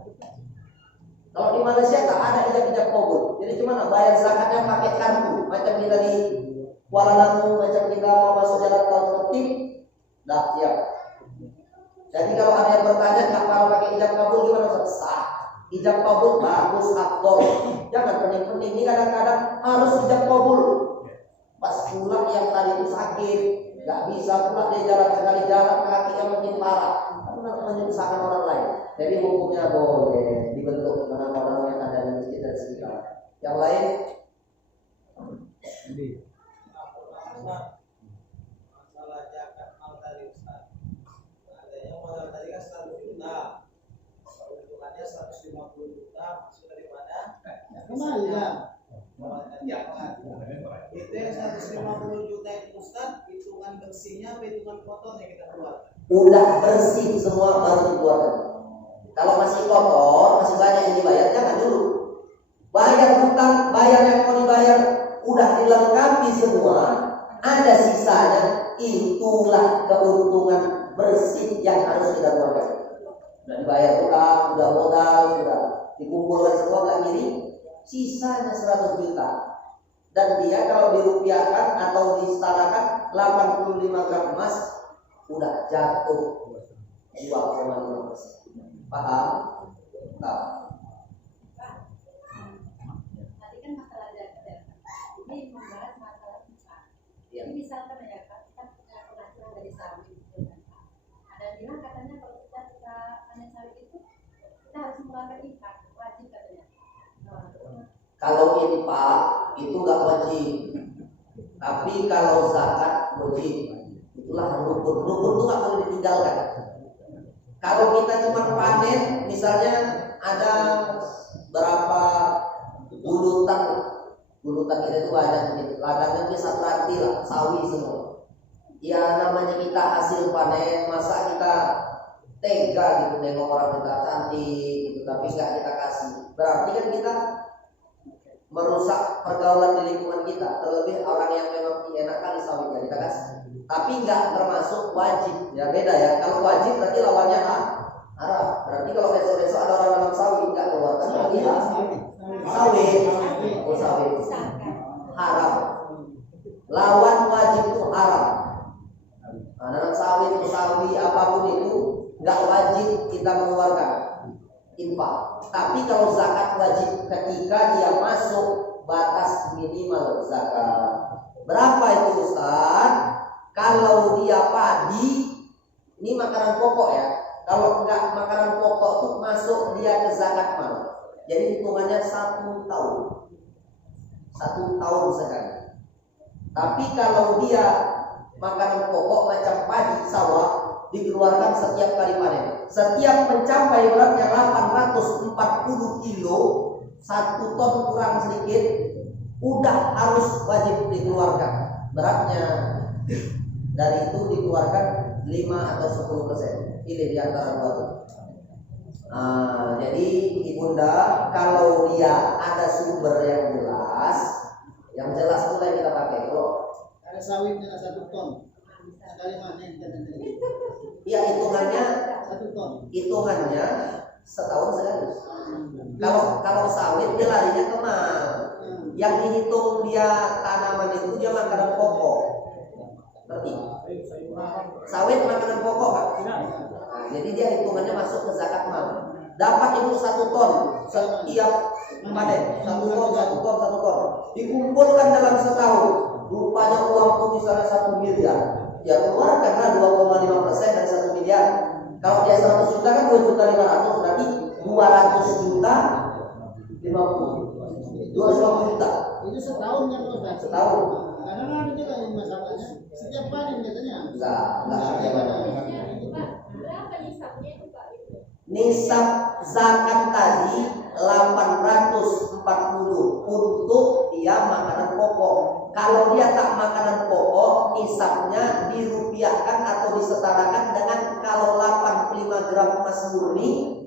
Kalau di Malaysia tak ada ijab kabul, jadi gimana bayar zakatnya pakai kartu, macam kita di Kuala Lumpur, macam kita mau masuk jalan tol tertib, dah siap. Jadi kalau ada yang bertanya nggak mau pakai ijab kabul gimana? Sah. Ijab kabul bagus, afdol. Jangan pening-pening. Ini kadang-kadang harus ijab kabul. Pas pulang yang tadi itu sakit, nggak bisa pulang dia jalan sekali jalan kakinya makin parah. Karena menyusahkan orang lain. Jadi hukumnya boleh dibentuk orang-orang yang ada di masjid dan sekitar. Yang lain, masalah zakat mal tadi Ustaz. Adanya modal tadi kan 100 juta. Keuntungannya 150 juta maksud dari mana? Kembali ya. Ya, itu yang 150 juta itu Ustaz, hitungan bersihnya atau hitungan kotornya kita keluarkan? udah bersih semua baru dikeluarkan. Kalau masih kotor, masih banyak yang dibayar, jangan dulu. Bayar hutang, bayar yang mau dibayar, udah dilengkapi semua, ada sisanya, itulah keuntungan bersih yang harus kita keluarkan. Udah dibayar hutang, udah modal, sudah dikumpulkan semua gak kiri, sisanya 100 juta. Dan dia kalau dirupiahkan atau disetarakan 85 gram emas, udah jatuh 2,5%. Paham? Nah. Tadi kan masalah zakat. Ini membahas masalah zakat. Ya. Jadi misalkan ya Kak, kita punya penghasilan dari sawit gitu kan. Ada yang bilang katanya kalau kita panen sawit itu kita harus mengeluarkan infak, wajib katanya. Kalau infak itu nggak wajib, tapi kalau zakat wajib. Itulah rukun. Rukun itu nggak boleh ditinggalkan. Kalau kita cuma panen, misalnya ada berapa bulutan kita itu banyak, ladangnya itu satu arti lah, sawi semua. Ya namanya kita hasil panen, masa kita tega gitu nengok orang kita cantik gitu, tapi nggak kita kasih. Berarti kan kita merusak pergaulan di lingkungan kita. Terlebih orang yang memang enak kali sawitnya kita kasih. Tapi nggak termasuk wajib. Ya beda ya. Kalau wajib berarti lawannya haram. Berarti kalau besok-besok ada orang nanam sawit nggak keluarkan berarti sawit. Oh sawit. Haram. Lawan wajib itu haram. Nah, nanam sawit, sawi apapun itu nggak wajib kita mengeluarkan infak. Tapi kalau zakat wajib ketika dia masuk batas minimal zakat. Berapa itu Ustaz? Kalau dia padi, ini makanan pokok ya. Kalau enggak makanan pokok itu masuk dia ke zakat mal. Jadi hitungannya 1 tahun. 1 tahun sekali. Tapi kalau dia makanan pokok macam padi, sawah, dikeluarkan setiap kali panen. Setiap mencapai beratnya 840 kilo, 1 ton kurang sedikit, udah harus wajib dikeluarkan. Beratnya dari itu dikeluarkan 5 atau 10%. Pilih di antara dua itu. Nah, jadi ibunda kalau dia ada sumber yang jelas itu yang kita pakai. Kalau Ada sawitnya 1 ton. Sekali panen kan. ya hitungannya 1 ton. setahun sekali. Kalau sawit dia larinya ke mal. Yang dihitung dia tanaman itu dia makanan pokok. Ngerti? Sawit makanan pokok kan? Nah, jadi dia hitungannya masuk ke zakat mal. Dapat ibu 1 ton setiap panen, 1 ton. Dikumpulkan dalam setahun. Rupanya uang itu misalnya 1 miliar. Ya keluarkanlah 2,5% dari 1 miliar. Kalau dia 100 juta kan 2.500.000, berarti 200 juta 50. 250 juta. Itu setahun kan Ustaz? Setahun. Karena ada juga yang masalahnya setiap panen katanya. Enggak setiap panen. Pak, berapa nisabnya itu Pak? Nisab zakat tadi 840 untuk dia makanan pokok. Kalau dia tak makanan pokok, nisabnya dirupiahkan atau disetarakan dengan kalau 85 gram emas murni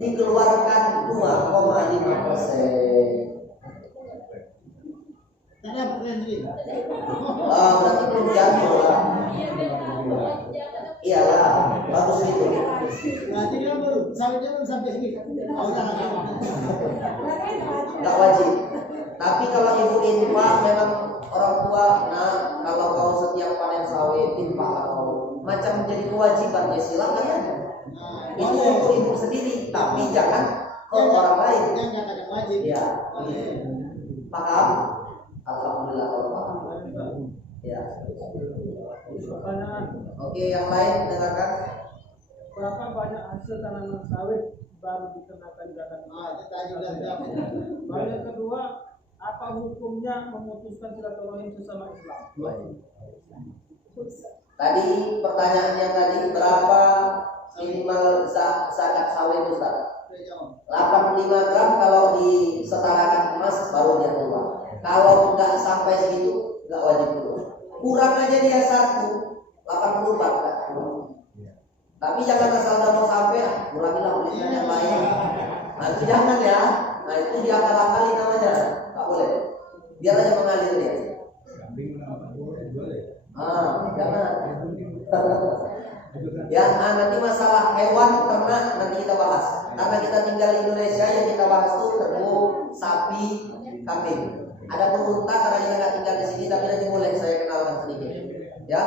dikeluarkan 2,5%. Karena bukan duit. Berarti belum jadi lah. Iyalah, bagus itu. Berarti dia belum sawitnya belum sampai sini. Oh, Nggak wajib. Tapi kalau ibu infak memang orang tua, nah kalau kau setiap panen sawit infak atau macam menjadi kewajiban ya silakan aja. Itu untuk ibu sendiri, tapi jangan ke orang lain. Jangan ada wajib. Ya, paham? Alhamdulillah kalau paham. Ya. Pertanyaan, Oke, yang lain dengarkan. berapa banyak hasil tanaman sawit baru dikenakan zakat? Kita juga jawab. Lalu yang kedua, apa hukumnya memutuskan silaturahim sesama Islam? Tadi pertanyaannya tadi berapa minimal zakat sawit Ustaz? 85 gram kalau disetarakan emas baru dia keluar. Kalau nggak sampai segitu nggak wajib dulu. Kurang aja dia 84 kan? Tapi jangan asal nggak mau sampai, kurangilah belinya yang lain. Nanti jangan ya. Nah itu diakal-akali namanya, nggak boleh. Biar aja mengalir dia. Jangan. Ya, nanti masalah hewan ternak nanti kita bahas. Karena kita tinggal di Indonesia yang kita bahas itu kerbau, sapi, kambing. Ada unta karena kita nggak tinggal di sini, tapi nanti boleh saya kenalkan sedikit. Ya.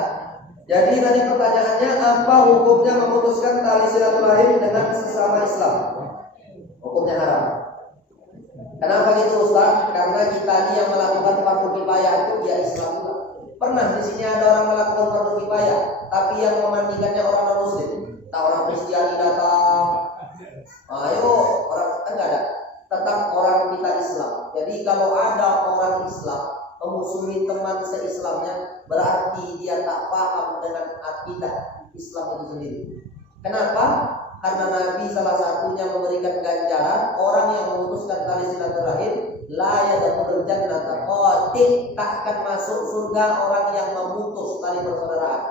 Jadi tadi pertanyaannya apa hukumnya memutuskan tali silaturahim dengan sesama Islam? Hukumnya haram. Kenapa gitu Ustaz? Karena kita ini yang melakukan fardu kifayah itu ya Islam juga. Pernah di sini ada orang melakukan fardu kifayah, tapi yang memandikannya orang non Muslim. Tak orang Kristiani datang. Ayo orang enggak ada. Tetap orang kita Islam. Jadi kalau ada orang Islam memusuhi teman se-Islamnya, berarti dia tak paham dengan akidah Islam itu sendiri. Kenapa? Karena Nabi salah satunya memberikan ganjaran orang yang memutuskan tali silaturahim la yadkhulul jannata qatil, takkan masuk surga orang yang memutus tali persaudaraan.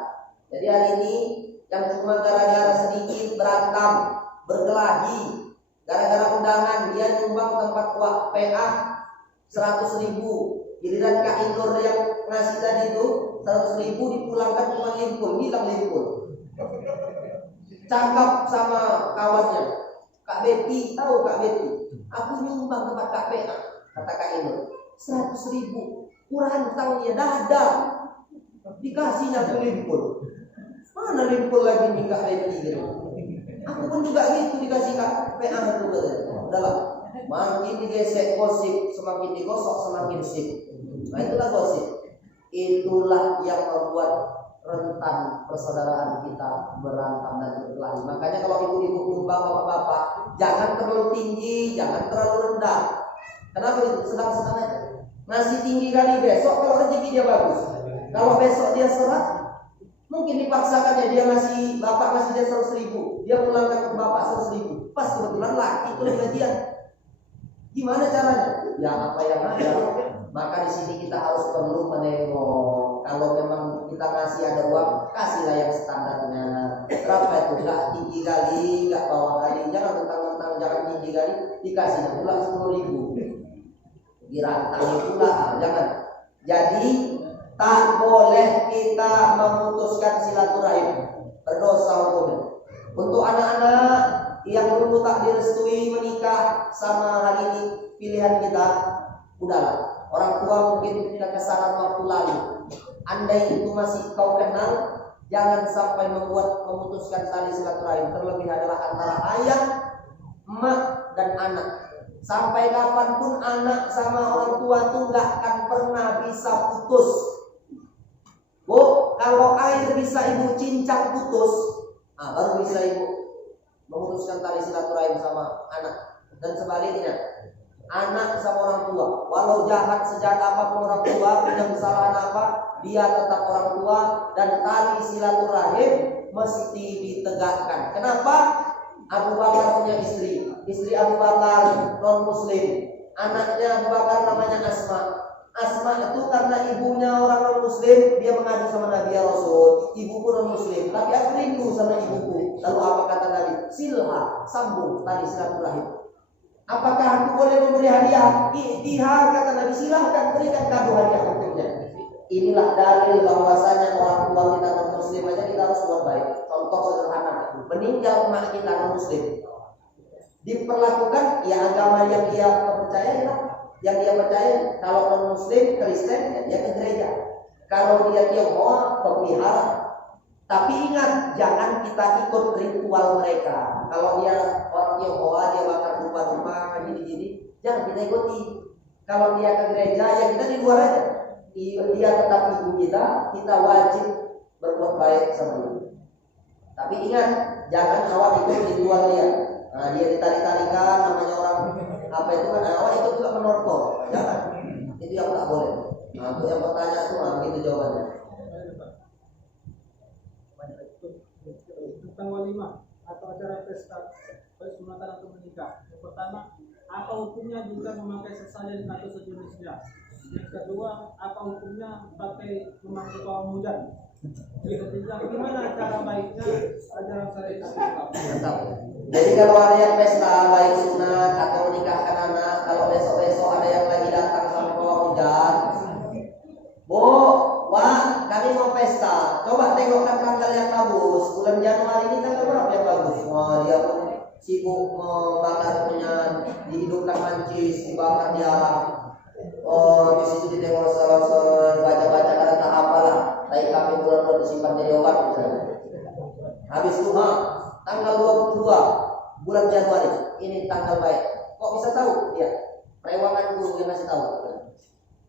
Jadi hari ini yang cuma gara-gara sedikit berantem, berkelahi, gara-gara undangan dia nyumbang tempat PA 100.000, giliran Kak Indur yang ngasih tadi itu 100.000 dipulangkan cuma limpul, hilang limpul. Cakap sama kawannya, Kak Betty, tahu Kak Betty? Aku nyumbang tempat Kak PA, kata Kak Indur 100.000, kurang tahu dia dada, dikasihnya aku limpul. Mana limpul lagi nih Kak Betty gitu. Aku pun juga gitu dikasih Kak PA itu dalam. Makin digesek gosip, semakin digosok semakin sip. Nah itulah gosip. Itulah yang membuat rentan persaudaraan kita berantem dan berkelahi. Makanya kalau ibu-ibu nyumbang bapak-bapak, jangan terlalu tinggi, jangan terlalu rendah. Kenapa itu? Sedang-sedang aja. Ngasih tinggi kali besok kalau rezeki dia bagus. Kalau besok dia serat, mungkin dipaksakannya dia ngasih bapak ngasih dia 100.000, dia pulangkan ke bapak 100.000. Pas kebetulan laki itu gajian. Gimana caranya? Ya apa yang ada. Maka di sini kita harus perlu menengok. Kalau memang kita ngasih ada uang, kasihlah yang standarnya. Berapa itu? Enggak tinggi kali, enggak bawah kali. Jangan mentang-mentang jangan tinggi kali, dikasih pula 10.000. Dirantang itulah, jangan. Jadi tak boleh kita memutuskan silaturahim, berdosa hukumnya. Untuk anak-anak yang dulu tak direstui menikah sama hari ini pilihan kita, Udahlah, orang tua mungkin punya kesalahan waktu lalu. Andai itu masih kau kenal, jangan sampai memutuskan tali silaturahim. Terlebih adalah antara ayah, emak, dan anak. Sampai kapanpun anak sama orang tua tuh nggak akan pernah bisa putus. Bu, kalau air bisa ibu cincang putus, baru bisa ibu memutuskan tali silaturahim sama anak. Dan sebaliknya, anak sama orang tua, walau jahat sejak apapun orang tua, punya kesalahan apa, dia tetap orang tua, dan tali silaturahim mesti ditegakkan. Kenapa? Abu Bakar punya istri Abu Bakar non muslim, anaknya Abu Bakar namanya Asma. Asma itu karena ibunya orang non muslim, dia mengadu sama Nabi ya Rasul, ibuku non muslim, tapi aku rindu sama ibuku. Lalu apa kata Nabi? Silha, sambung tali silaturahim. Apakah aku boleh memberi hadiah? Ihtihar, kata Nabi, silahkan berikan kado hadiah untuknya. Inilah dalil bahwasanya orang tua kita non muslim aja kita harus buat baik. Contoh sederhana, meninggal emak kita non muslim, diperlakukan ya agama yang dia percaya, yang dia percaya. Kalau non muslim Kristen ya dia ke gereja, kalau dia Tionghoa ke wihara. Tapi ingat, jangan kita ikut ritual mereka. Kalau dia orang Tionghoa, dia bakar rumah-rumah gini-gini, jangan kita ikuti. Kalau dia ke gereja, ya kita di luar aja. Dia tetap ibu kita wajib berbuat baik sama dia. Tapi ingat, jangan awak ikut ritual dia. Nah, dia ditarik-tarikan, namanya orang apa itu kan, awak ikut juga menortor. Jangan, itu yang tak boleh. Nah, untuk yang bertanya itu, begitu jawabannya. Tentang walimah atau acara pesta persunatan atau menikah. Yang pertama, apa hukumnya jika memakai sesajen atau sejenisnya? Yang kedua, apa hukumnya pakai memakai pawang hujan? Yang ketiga, gimana cara baiknya ajaran syariat Islam? Mantap. Jadi kalau ada yang pesta baik sunat atau menikahkan anak, kalau besok-besok ada yang lagi datang sama pawang hujan, Bu, Wah, kami mau pesta. Coba tengokkan tanggal yang bagus. Bulan Januari ini tanggal berapa yang bagus? Wah, dia pun sibuk membakar minyak, dihidupkan mancis, dibakar diarang. Oh, di situ ditengok salah baca-baca kata apalah. Tapi kami bulan disimpan jadi obat misalnya. Habis itu, tanggal 22 bulan Januari ini tanggal baik. Kok bisa tahu? Ya, rewangan guru yang masih tahu.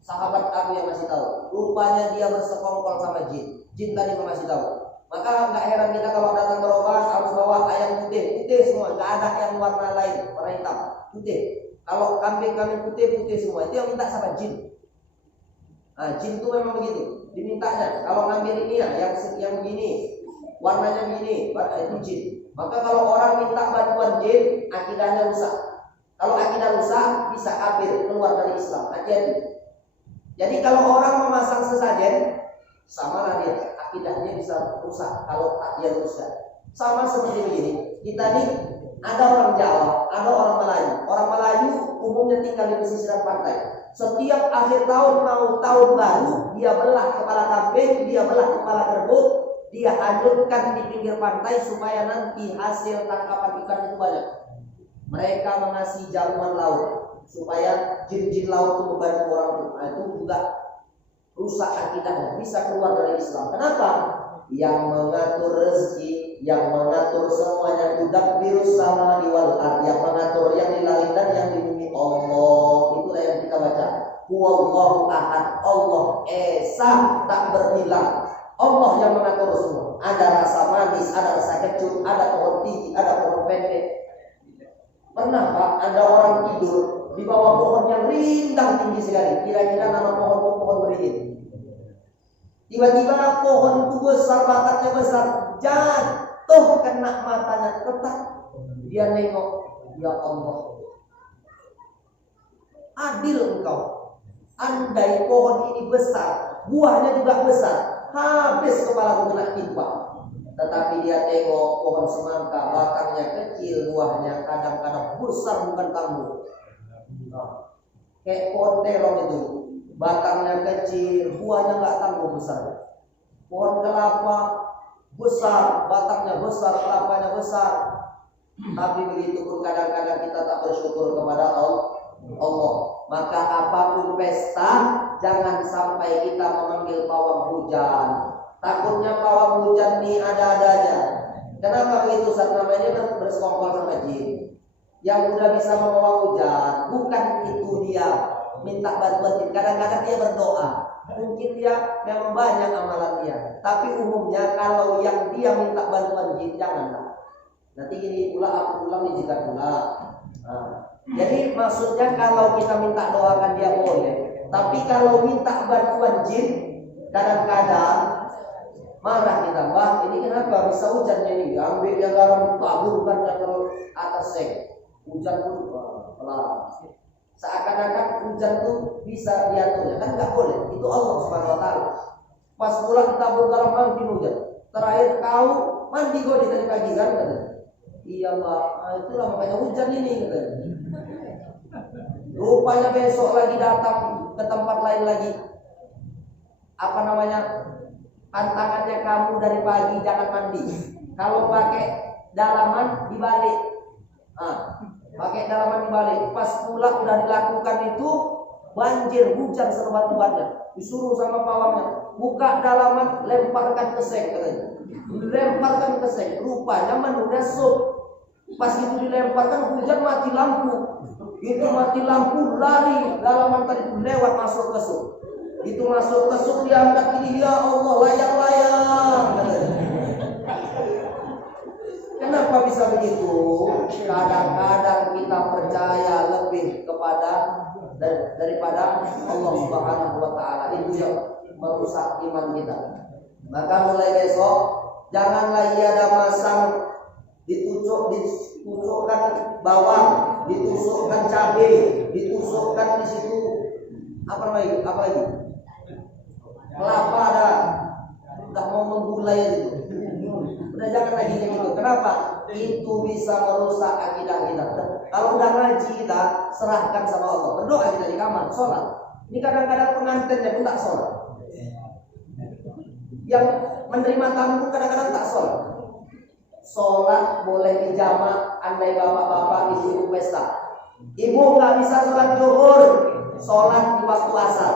Sahabat aku yang masih tahu, rupanya dia bersekongkol sama jin. Jin tadi masih tahu. Maka nggak heran kita kalau datang berobat harus bawa ayam putih semua, nggak ada yang warna lain, warna hitam, putih. Kalau kambing putih semua. Itu yang minta sama jin. Nah, jin itu memang begitu, dimintanya. Kalau ngambil ini yang begini, warnanya begini, itu jin. Maka kalau orang minta bantuan jin, akidahnya rusak. Kalau akidah rusak, bisa kafir, keluar dari Islam. Hati-hati. Jadi kalau orang memasang sesajen, samalah dia, akidahnya bisa rusak kalau dia rusak. Sama seperti begini, kita nih ada orang Jawa, ada orang Melayu. Orang Melayu umumnya tinggal di pesisir pantai. Setiap akhir tahun mau tahun baru, dia belah kepala kambing, dia belah kepala kerbau, dia hanyutkan di pinggir pantai supaya nanti hasil tangkapan ikan itu banyak. Mereka mengasih jamuan laut supaya jin-jin laut itu membantu orang itu. Nah, itu juga rusak akidahnya, bisa keluar dari Islam. Kenapa? Yang mengatur rezeki, yang mengatur semuanya, yudabbiru sama wal ard, yang mengatur yang di langit dan yang di bumi Allah. Itulah yang kita baca. Huwallahu ahad, Allah esa tak berbilang. Allah yang mengatur semua. Ada rasa manis, ada rasa kecut, ada pohon tinggi, ada pohon pendek. Pernah Pak, ada orang tidur di bawah pohon yang rindang tinggi sekali. Kira-kira nama pohon itu pohon beringin. Tiba-tiba pohon itu besar, batangnya besar, jatuh kena matanya, retak. Dia nengok, ya Allah, adil engkau. Andai pohon ini besar, buahnya juga besar, habis kepala kena timpa. Tetapi dia tengok pohon semangka, batangnya kecil, buahnya kadang-kadang besar bukan tangguh. Kayak pohon terong itu, batangnya kecil, buahnya nggak tangguh besar. Pohon kelapa besar, batangnya besar, kelapanya besar. Tapi begitu pun kadang-kadang kita tak bersyukur kepada Allah. maka apapun pesta jangan sampai kita memanggil pawang hujan. Takutnya pawang hujan ini ada-ada aja. Kenapa begitu? Saat namanya bersekongkol sama jin. Yang udah bisa membawa hujan, bukan itu dia minta bantuan jin. Kadang-kadang dia berdoa. Mungkin dia memang banyak amalan dia. Tapi umumnya kalau yang dia minta bantuan jin, janganlah. Nanti gini pula, aku pulang dijikat pula. Jadi maksudnya kalau kita minta doakan dia boleh. Tapi kalau minta bantuan jin, kadang-kadang marah kita, Wah ini kenapa bisa hujannya ini? Ambil yang garam taburkan ke atas seng. Hujan pun pelan. Seakan-akan hujan tuh bisa diaturnya, kan nggak boleh. Itu Allah Subhanahu Wa Taala. Pas pulang tabur garam mandi hujan. Terakhir kau mandi kok di tadi pagi kan? Iya mbak, itulah makanya hujan ini. Rupanya besok lagi datang ke tempat lain lagi. Apa namanya? Pantangannya kamu dari pagi jangan mandi. Kalau pakai dalaman dibalik. Pakai dalaman dibalik. Pas pulang udah dilakukan itu banjir, hujan selebat-lebatnya. Disuruh sama pawangnya, buka dalaman, lemparkan ke seng katanya. Lemparkan ke seng. Rupanya menunya sup. Pas itu dilemparkan hujan mati lampu. Itu mati lampu lari dalaman tadi itu lewat masuk ke sup. Itu masuk ke sup diangkat ini, ya Allah layang-layang. Kenapa bisa begitu? Kadang-kadang kita percaya lebih daripada Allah Subhanahu Wa Taala. Itu yang merusak iman kita. Maka mulai besok janganlah ia ada masang ditusukkan bawang, ditusukkan cabai, ditusukkan di situ apa lagi? Kelapa ada, udah mau menggulai itu. Udah jangan lagi kayak gitu. Kenapa? Itu bisa merusak akidah kita. Kalau udah ngaji kita serahkan sama Allah. Berdoa kita di kamar, sholat. Ini kadang-kadang pengantinnya pun tak sholat. Yang menerima tamu kadang-kadang tak sholat. Sholat boleh dijamak andai bapak-bapak ibu-ibu pesta. Ibu nggak bisa sholat zuhur, sholat di waktu asar.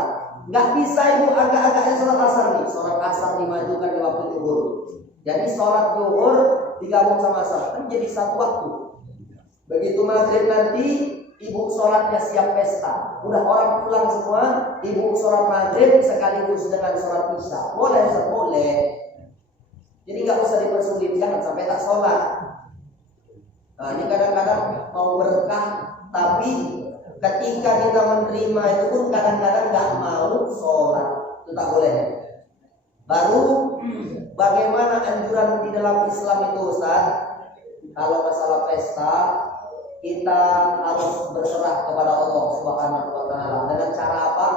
Nggak bisa ibu agak-agaknya sholat asar nih. Sholat asar dimajukan di waktu zuhur. Jadi sholat zuhur digabung sama asar kan jadi satu waktu. Begitu maghrib nanti ibu sholatnya siap pesta. Udah orang pulang semua, ibu sholat maghrib sekaligus dengan sholat isya. Boleh, boleh. Jadi nggak usah dipersulit, jangan sampai tak sholat. Nah ini kadang-kadang mau berkah, tapi ketika kita menerima itu pun kadang-kadang nggak mau sholat, itu tak boleh. Baru bagaimana anjuran di dalam Islam itu Ustaz? Kalau masalah pesta kita harus berserah kepada Allah Subhanahu Wa Taala dengan cara apa?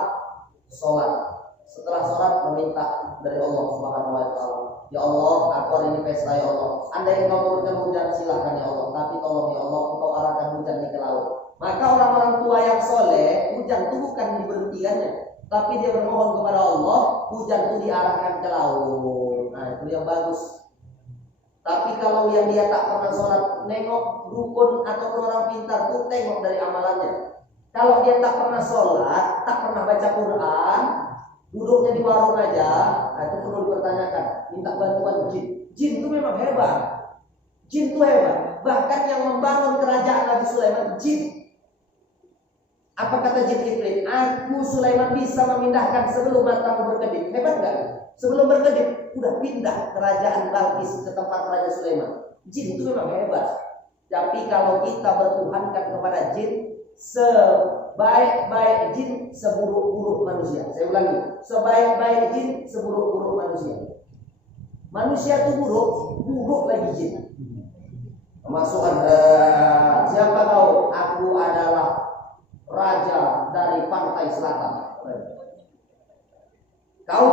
Sholat. Setelah sholat meminta dari Allah Subhanahu Wa Taala. Ya Allah, aku hari ini pesta ya Allah. Andai engkau turunkan hujan silahkan ya Allah. Tapi tolong ya Allah, engkau arahkan hujan ke laut. Maka orang-orang tua yang soleh, hujan itu bukan diberhentikannya, tapi dia bermohon kepada Allah, hujan itu diarahkan ke laut. Nah itu yang bagus. Tapi kalau yang dia tak pernah sholat, nengok dukun ataupun orang pintar tuh tengok dari amalannya. Kalau dia tak pernah sholat, tak pernah baca Quran, duduknya di warung aja, nah itu perlu dipertanyakan. Minta bantuan jin. Jin itu memang hebat. Jin itu hebat. Bahkan yang membangun kerajaan Nabi Sulaiman jin. Apa kata jin Ifrit? Aku Sulaiman bisa memindahkan sebelum matamu berkedip. Hebat nggak? Sebelum berkedip udah pindah kerajaan Balkis ke tempat Raja Sulaiman. Jin itu memang hebat. Tapi kalau kita bertuhankan kepada jin, sebaik-baik jin seburuk-buruk manusia. Saya ulangi, sebaik-baik jin seburuk-buruk manusia. Manusia itu buruk lagi jin. Termasuk siapa tahu aku adalah raja dari pantai selatan. Kau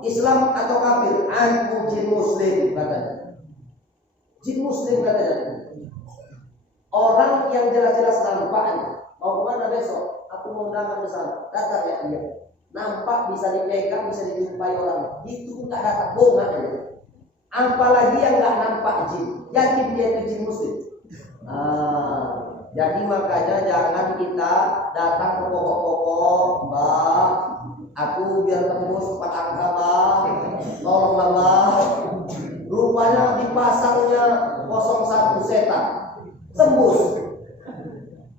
Islam atau kafir? Aku jin muslim katanya. Jin muslim katanya. Orang yang jelas-jelas nampaknya mau kemana besok? Aku mau undangan ke sana. Datang ya dia. Nampak bisa dipegang, bisa dijumpai orang. Itu enggak datang, bohong aja. Apalagi yang enggak nampak jin, yakin dia itu jin muslim. Jadi makanya jangan kita datang ke pokok-pokok, Mbak, aku biar tembus 4 angka, Mbak, tolonglah Mbak. Rupanya dipasangnya 01 setan, tembus.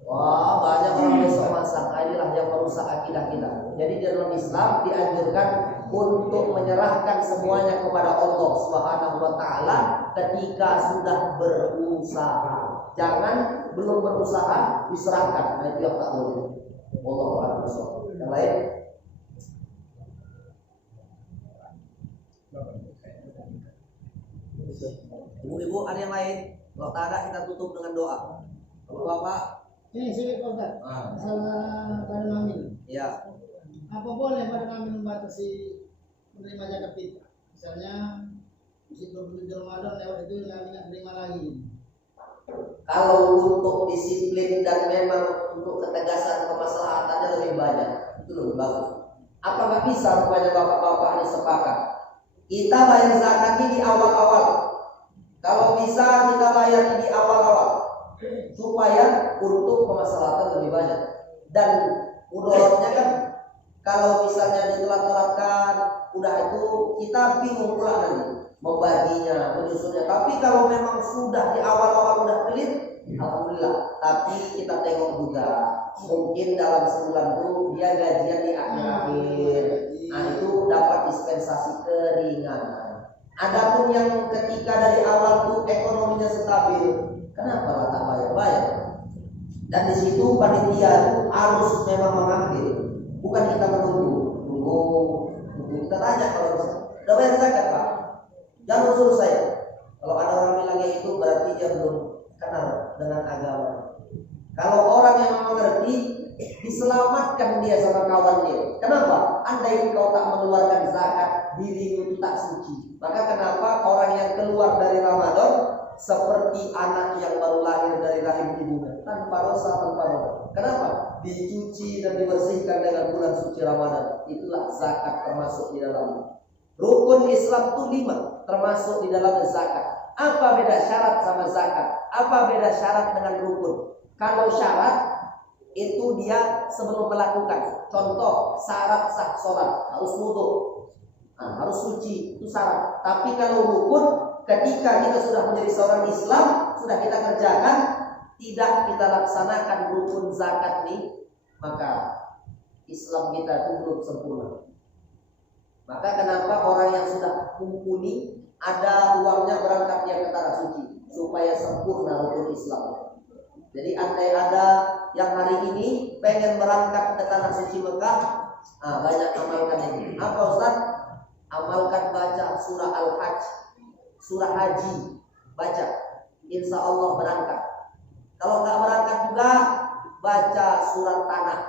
Wah, banyak orang besok masak. Inilah yang merusak akidah kita. Jadi dalam Islam dianjurkan untuk menyerahkan semuanya kepada Allah Subhanahu wa taala ketika sudah berusaha. Jangan belum berusaha diserahkan. Nah, itu yang tak boleh. Wallahu a'lam. Yang lain? Ibu-ibu ada yang lain? Kalau tak ada kita tutup dengan doa. Bapak-bapak. Ini sedikit Pak Ustaz. Masalah badan amin. Ya. Apa boleh badan amin membatasi menerima zakat fitrah? Misalnya musim 27 Ramadan lewat itu nggak terima lagi. Kalau untuk disiplin dan memang untuk ketegasan kemaslahatannya lebih banyak, itu lebih bagus. Apa nggak bisa rupanya bapak-bapak ini sepakat? Kita bayar zakat ini di awal-awal. Kalau bisa kita bayar di awal-awal supaya untuk kemaslahatan lebih banyak. Dan mudorotnya kan kalau misalnya ditelat-telatkan, udah itu kita bingung pula nanti membaginya, menyusunnya. Tapi kalau memang sudah di awal-awal udah clear, alhamdulillah. Tapi kita tengok juga, mungkin dalam sebulan itu dia gajian di akhir-akhir. Nah itu dapat dispensasi keringanan. Adapun yang ketika dari awal tuh ekonominya stabil, kenapa lah tak bayar-bayar? Dan di situ panitia harus memang mengambil, bukan kita menunggu. Kita tanya kalau bisa, udah bayar zakat Pak? Jangan suruh saya. Kalau ada orang bilangnya itu berarti dia belum kenal dengan agama. Kalau orang yang mengerti, diselamatkan dia sama kawan dia. Kenapa? Andai kau tak mengeluarkan zakat, dirimu itu tak suci. Maka kenapa orang yang keluar dari Ramadan seperti anak yang baru lahir dari rahim ibunya, tanpa dosa, tanpa dosa. Kenapa? Dicuci dan dibersihkan dengan bulan suci Ramadan. Itulah zakat termasuk di dalamnya. Rukun Islam itu 5, termasuk di dalam zakat. Apa beda syarat sama zakat? Apa beda syarat dengan rukun? Kalau syarat itu dia sebelum melakukan. Contoh, syarat sah sholat harus wudu, harus suci, itu syarat. Tapi kalau rukun, ketika kita sudah menjadi seorang Islam, sudah kita kerjakan, tidak kita laksanakan rukun zakat nih, maka Islam kita itu belum sempurna. Maka kenapa orang yang sudah mumpuni ada uangnya berangkat yang ke tanah suci supaya sempurna rukun Islam. Jadi andai ada yang hari ini pengen berangkat ke tanah suci Mekah, banyak amalkan ini. Apa Ustaz? Amalkan baca surah Al-Hajj, surah haji, baca. Insya Allah berangkat. Kalau nggak berangkat juga baca surat tanah.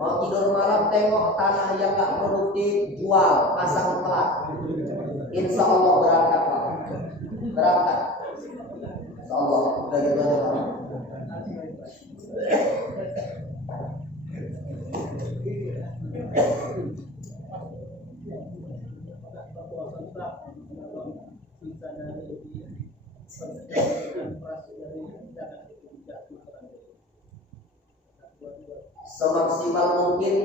Mau tidur malam tengok tanah yang nggak produktif, jual, pasang pelat. Insya Allah berangkat Pak. Berangkat. Insya Allah udah gitu aja. Semaksimal mungkin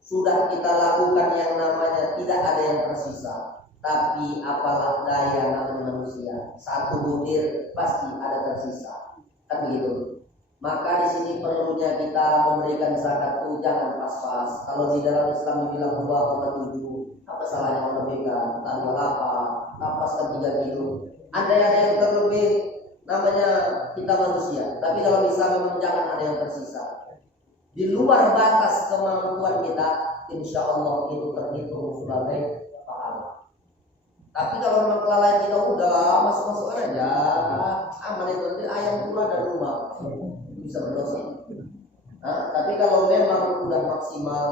sudah kita lakukan yang namanya tidak ada yang tersisa. Tapi apalah daya namanya manusia, satu butir pasti ada tersisa. Kan begitu. Maka di sini perlunya kita memberikan zakat itu jangan pas-pas. Kalau di dalam Islam dibilang 2,7, apa salahnya melebihkan? Tambah 8, tapaskan 3 kilo. Ada yang terlebih, namanya kita manusia. Tapi kalau bisa memang jangan ada yang tersisa. Di luar batas kemampuan kita, insya Allah itu terhitung sebagai pahala. Tapi kalau memang kelalaian kita udah masuk-masukkan aja, aman itu nanti ayam pulang dari rumah bisa berdosa. Tapi kalau memang udah maksimal,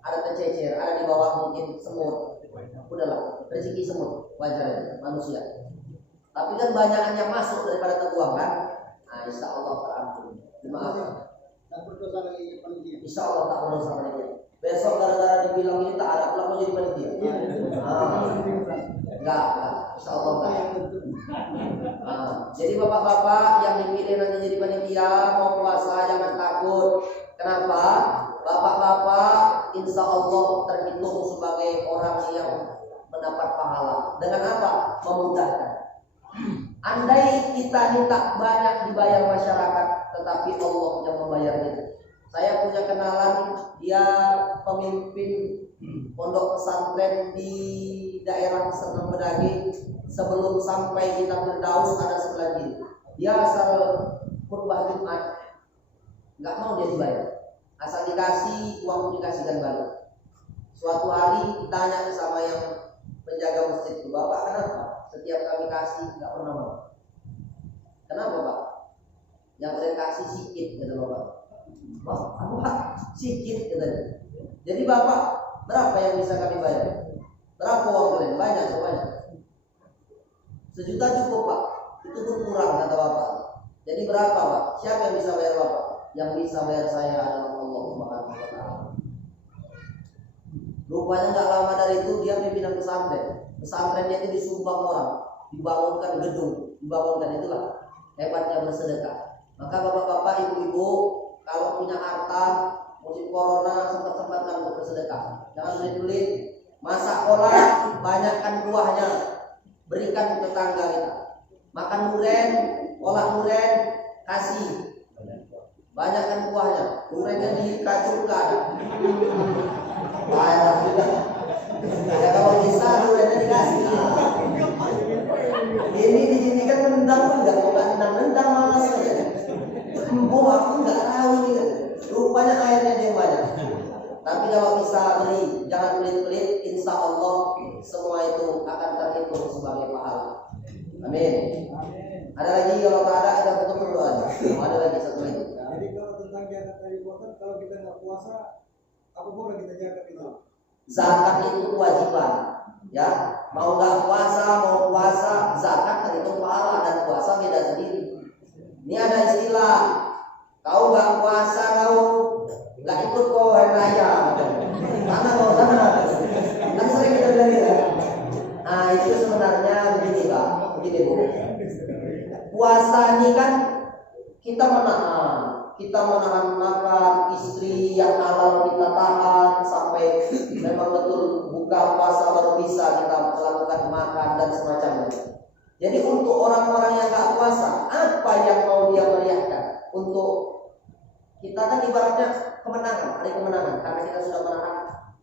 ada tercecer, ada di bawah mungkin semut, udahlah rezeki semut wajar aja manusia. Tapi kan banyakan yang masuk daripada terbuang kan, insya Allah terampuni. Dimaafkan. Tak berdosa lagi panitia. Insya Allah tak berdosa panitia. Besok gara-gara dibilang ini tak ada, pulang mau jadi panitia. Enggak, insya Allah enggak. Jadi bapak-bapak yang dipilih nanti jadi panitia mau insya Allah terhitung sebagai orang yang mendapat pahala. Dengan apa? Memudahkan. Andai kita minta banyak dibayar masyarakat, tetapi Allah yang membayar itu. Saya punya kenalan, dia pemimpin pondok pesantren di daerah Seneng Bedagi. Sebelum sampai kita Firdaus ada sebelah kiri. Dia asal khutbah Jumat, nggak mau dia dibayar. Asal dikasih uang dikasihkan balik. Suatu hari ditanya sama yang penjaga masjid itu, Bapak kenapa? Setiap kami kasih nggak pernah mau. Kenapa Pak? Yang saya kasih sikit, kata Bapak. Wah, apa? Sikit, katanya. Jadi Bapak, berapa yang bisa kami bayar? Berapa uang kalian? Banyak, semuanya. 1 juta cukup Pak. Itu pun kurang, kata Bapak. Jadi berapa Pak? Siapa yang bisa bayar Bapak? Yang bisa bayar saya adalah Allah Subhanahu wa Ta'ala. Rupanya nggak lama dari itu dia pimpinan pesantren. Pesantrennya itu disumbang orang, dibangunkan gedung, dibangunkan, itulah hebatnya bersedekah. Maka bapak-bapak, ibu-ibu, kalau punya harta, musim corona sempat-sempatkan untuk bersedekah. Jangan pelit-pelit. Masak olah, banyakkan kuahnya, berikan ke tetangga kita. Makan durian, olah durian, kasih. Banyakkan kuahnya, duriannya dikacurkan. Banyak juga. Ya kalau bisa duriannya dikasih. Ini di sini kan nendang pun nggak mau nendang malas saja. Aku nggak tahu ini. Rupanya airnya dia banyak. Tapi kalau bisa beri, jangan pelit-pelit. Insya Allah semua itu akan terhitung sebagai pahala. Amin. Ada lagi kalau tak ada kita tutup berdoa. Ada lagi satu lagi. Jadi kalau tentang zakat dari puasa, kalau kita nggak puasa, apa boleh kita zakat itu? Zakat itu kewajiban. Ya, mau nggak puasa, mau puasa, zakat terhitung pahala, dan puasa beda sendiri. Ini ada istilah, kau nggak puasa, kau nggak ikut kau hari raya. Mana kau sana? Kan sering kita bilang gitu. Nah itu sebenarnya begini Pak, begini Bu. Puasa ini kan kita menahan makan, istri yang halal kita tahan sampai memang betul buka puasa baru bisa kita melakukan makan dan semacamnya. Jadi untuk orang-orang yang nggak puasa, apa yang mau dia meriahkan? Untuk kita kan ibaratnya kemenangan, hari kemenangan, karena kita sudah menahan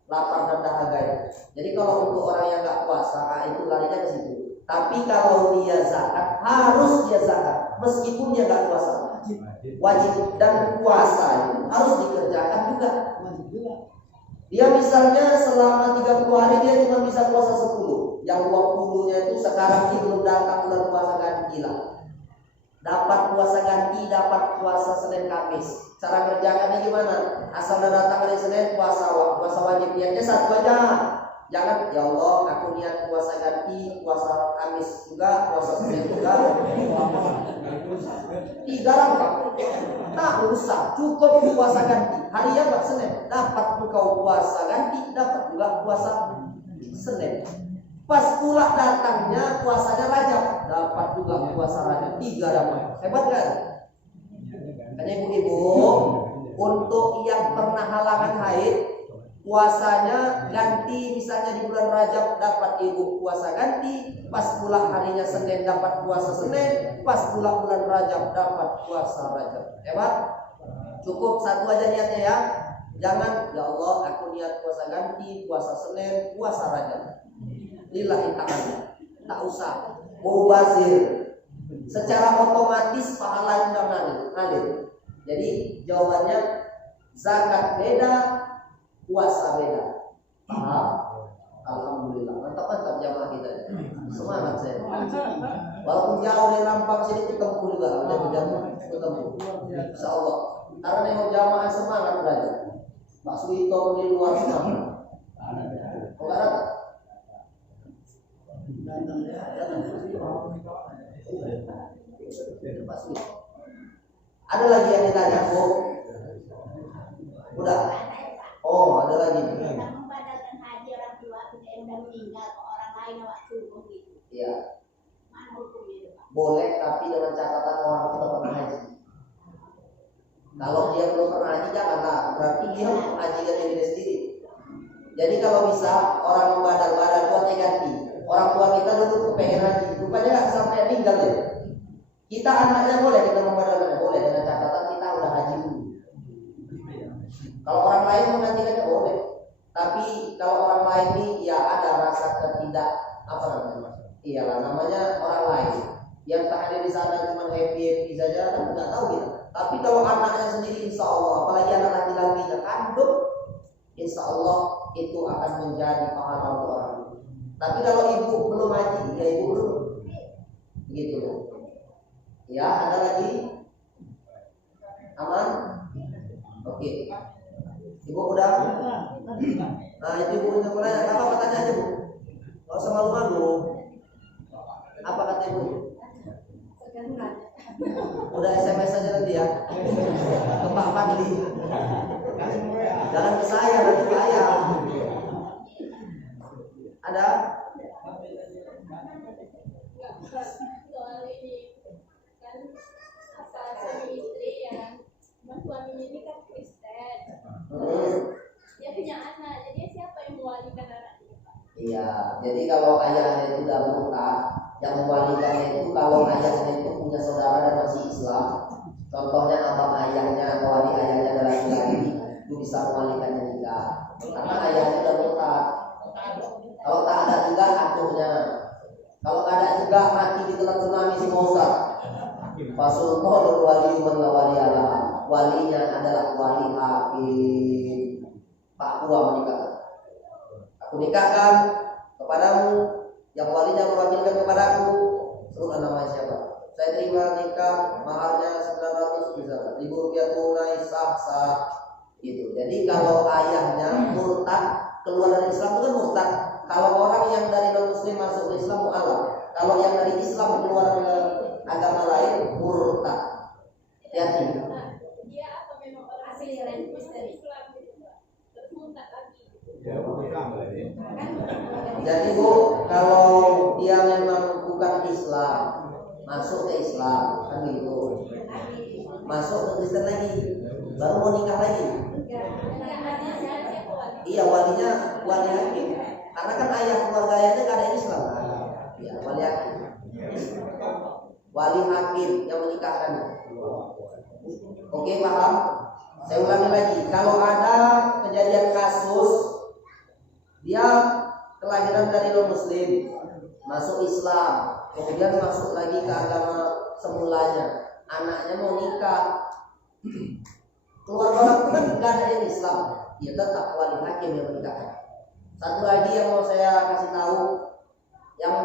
lapar dan dahaga ya. Jadi kalau untuk orang yang nggak puasa, itu larinya ke situ. Tapi kalau dia zakat, harus dia zakat, meskipun dia nggak puasa. Wajib, dan puasa itu harus dikerjakan juga. Dia misalnya selama 30 hari dia cuma bisa puasa 10. Yang 20-nya itu sekarang ini belum datang bulan puasa ganti lah. Dapat puasa ganti, dapat puasa Senin Kamis. Cara kerjakannya gimana? Asal datang hari Senin puasa wajib, niatnya satu aja. Jangan, ya Allah aku niat puasa ganti, puasa Kamis juga, puasa Senin juga. 3 langkah. Tak usah, cukup puasa ganti. Hari yang Senin, dapat engkau puasa ganti, dapat juga puasa Senin. Pas pula datangnya puasanya Rajab, dapat juga puasa Rajab. 3 dapat. Hebat kan? Makanya ibu-ibu, untuk yang pernah halangan haid, puasanya ganti, misalnya di bulan Rajab dapat ibu puasa ganti, pas pula harinya Senin dapat puasa Senin, pas pula bulan Rajab dapat puasa Rajab. Hebat? Cukup satu aja niatnya ya. Jangan, ya Allah aku niat puasa ganti, puasa Senin, puasa Rajab. Lillahi ta'ala. Tak usah mubazir. Secara otomatis pahala sudah ngalir. Jadi jawabannya zakat beda, puasa beda. Paham? Alhamdulillah. Mantap jamaah kita. Semangat saya. Walaupun jauh dari Lampang sini ketemu juga, ketemu. Insyaallah. Karena nengok jamaah semangat belajar. Pak Suwito di luar semangat. Oh, enggak ada? Ada lagi yang ditanya, Bu? Udah? Oh, ada lagi. Kita membatalkan haji orang tua kita yang sudah meninggal ke orang lain waktu gitu. Iya. Mana hukumnya itu, Pak? Boleh, tapi dengan catatan orang itu pernah haji. Kalau dia belum pernah haji, janganlah. Berarti dia hajikan diri sendiri. Jadi kalau bisa orang membadal-badal tua ganti. Orang tua kita dulu pengen haji, rupanya nggak sampai tinggal deh. Kita anaknya boleh kita membadal-badal, boleh dengan catatan kita udah haji dulu. Kalau orang lain menggantikannya boleh. Tapi kalau orang lain ini ya ada rasa ketidak apa namanya? Iyalah namanya orang lain. Yang tak hadir di sana cuma happy saja kan nggak tahu kita. Tapi kalau anaknya sendiri insya Allah, apalagi anak laki-lakinya kandung, insya Allah itu akan menjadi pahala untuk orang. Tapi kalau ibu belum haji, ya ibu belum. Begitu. Ya, ada lagi? Aman? Oke. Ibu udah? Nah, itu ibu punya mulai. Apa tanya aja bu? Gak usah malu-malu. Apa kata ibu? Udah SMS aja nanti ya. Ke Pak Fadli. Jangan ke saya, nanti ke ayah. Ada? Soal ini kan apa suami istri ya kan, cuma suaminya ini kan Kristen, dia punya anak, jadi siapa yang mewalikan anaknya Pak? Iya, jadi kalau ayahnya itu udah murtad, yang mewalikannya itu kalau ayahnya itu punya saudara dan masih Islam, contohnya abang ayahnya atau adik ayahnya adalah laki-laki, itu bisa mewalikannya juga, karena ayahnya udah murtad. Kalau tak ada juga aturnya. Kalau tak ada juga mati di tengah tsunami si Ustaz. Fasulul wali man wali Allah. Walinya adalah wali hakim. Pak Tua menikahkan. Aku nikahkan kepadamu, yang walinya mewakilkan kepadaku. Sebutkan nama siapa? Saya terima nikah, maharnya 900 misalnya, Rp1.000 tunai sah. Gitu. Jadi kalau ayahnya murtad keluar dari Islam itu kan murtad. Kalau orang yang dari non-muslim masuk ke Islam mu'alaf. Kalau yang dari Islam keluar ke agama lain murtad. Hati-hati. Dia apa memang orang Kristen Islam gitu Pak, terus murtad lagi. Jadi bu, kalau dia memang bukan Islam, masuk ke Islam kan gitu. Masuk ke Kristen lagi, baru mau nikah lagi. Iya, walinya wali hakim. Karena kan ayah keluarga ayahnya gak ada Islam. Ya, wali hakim. Wali hakim yang menikahkannya. Oke, paham? Saya ulangi lagi. Kalau ada kejadian kasus dia kelahiran dari non-muslim, masuk Islam, kemudian masuk lagi ke agama semulanya, anaknya mau nikah, keluarga orang itu kan gak ada yang Islam, ya tetap wali hakim yang menikahkan. Satu lagi yang mau saya kasih tahu, yang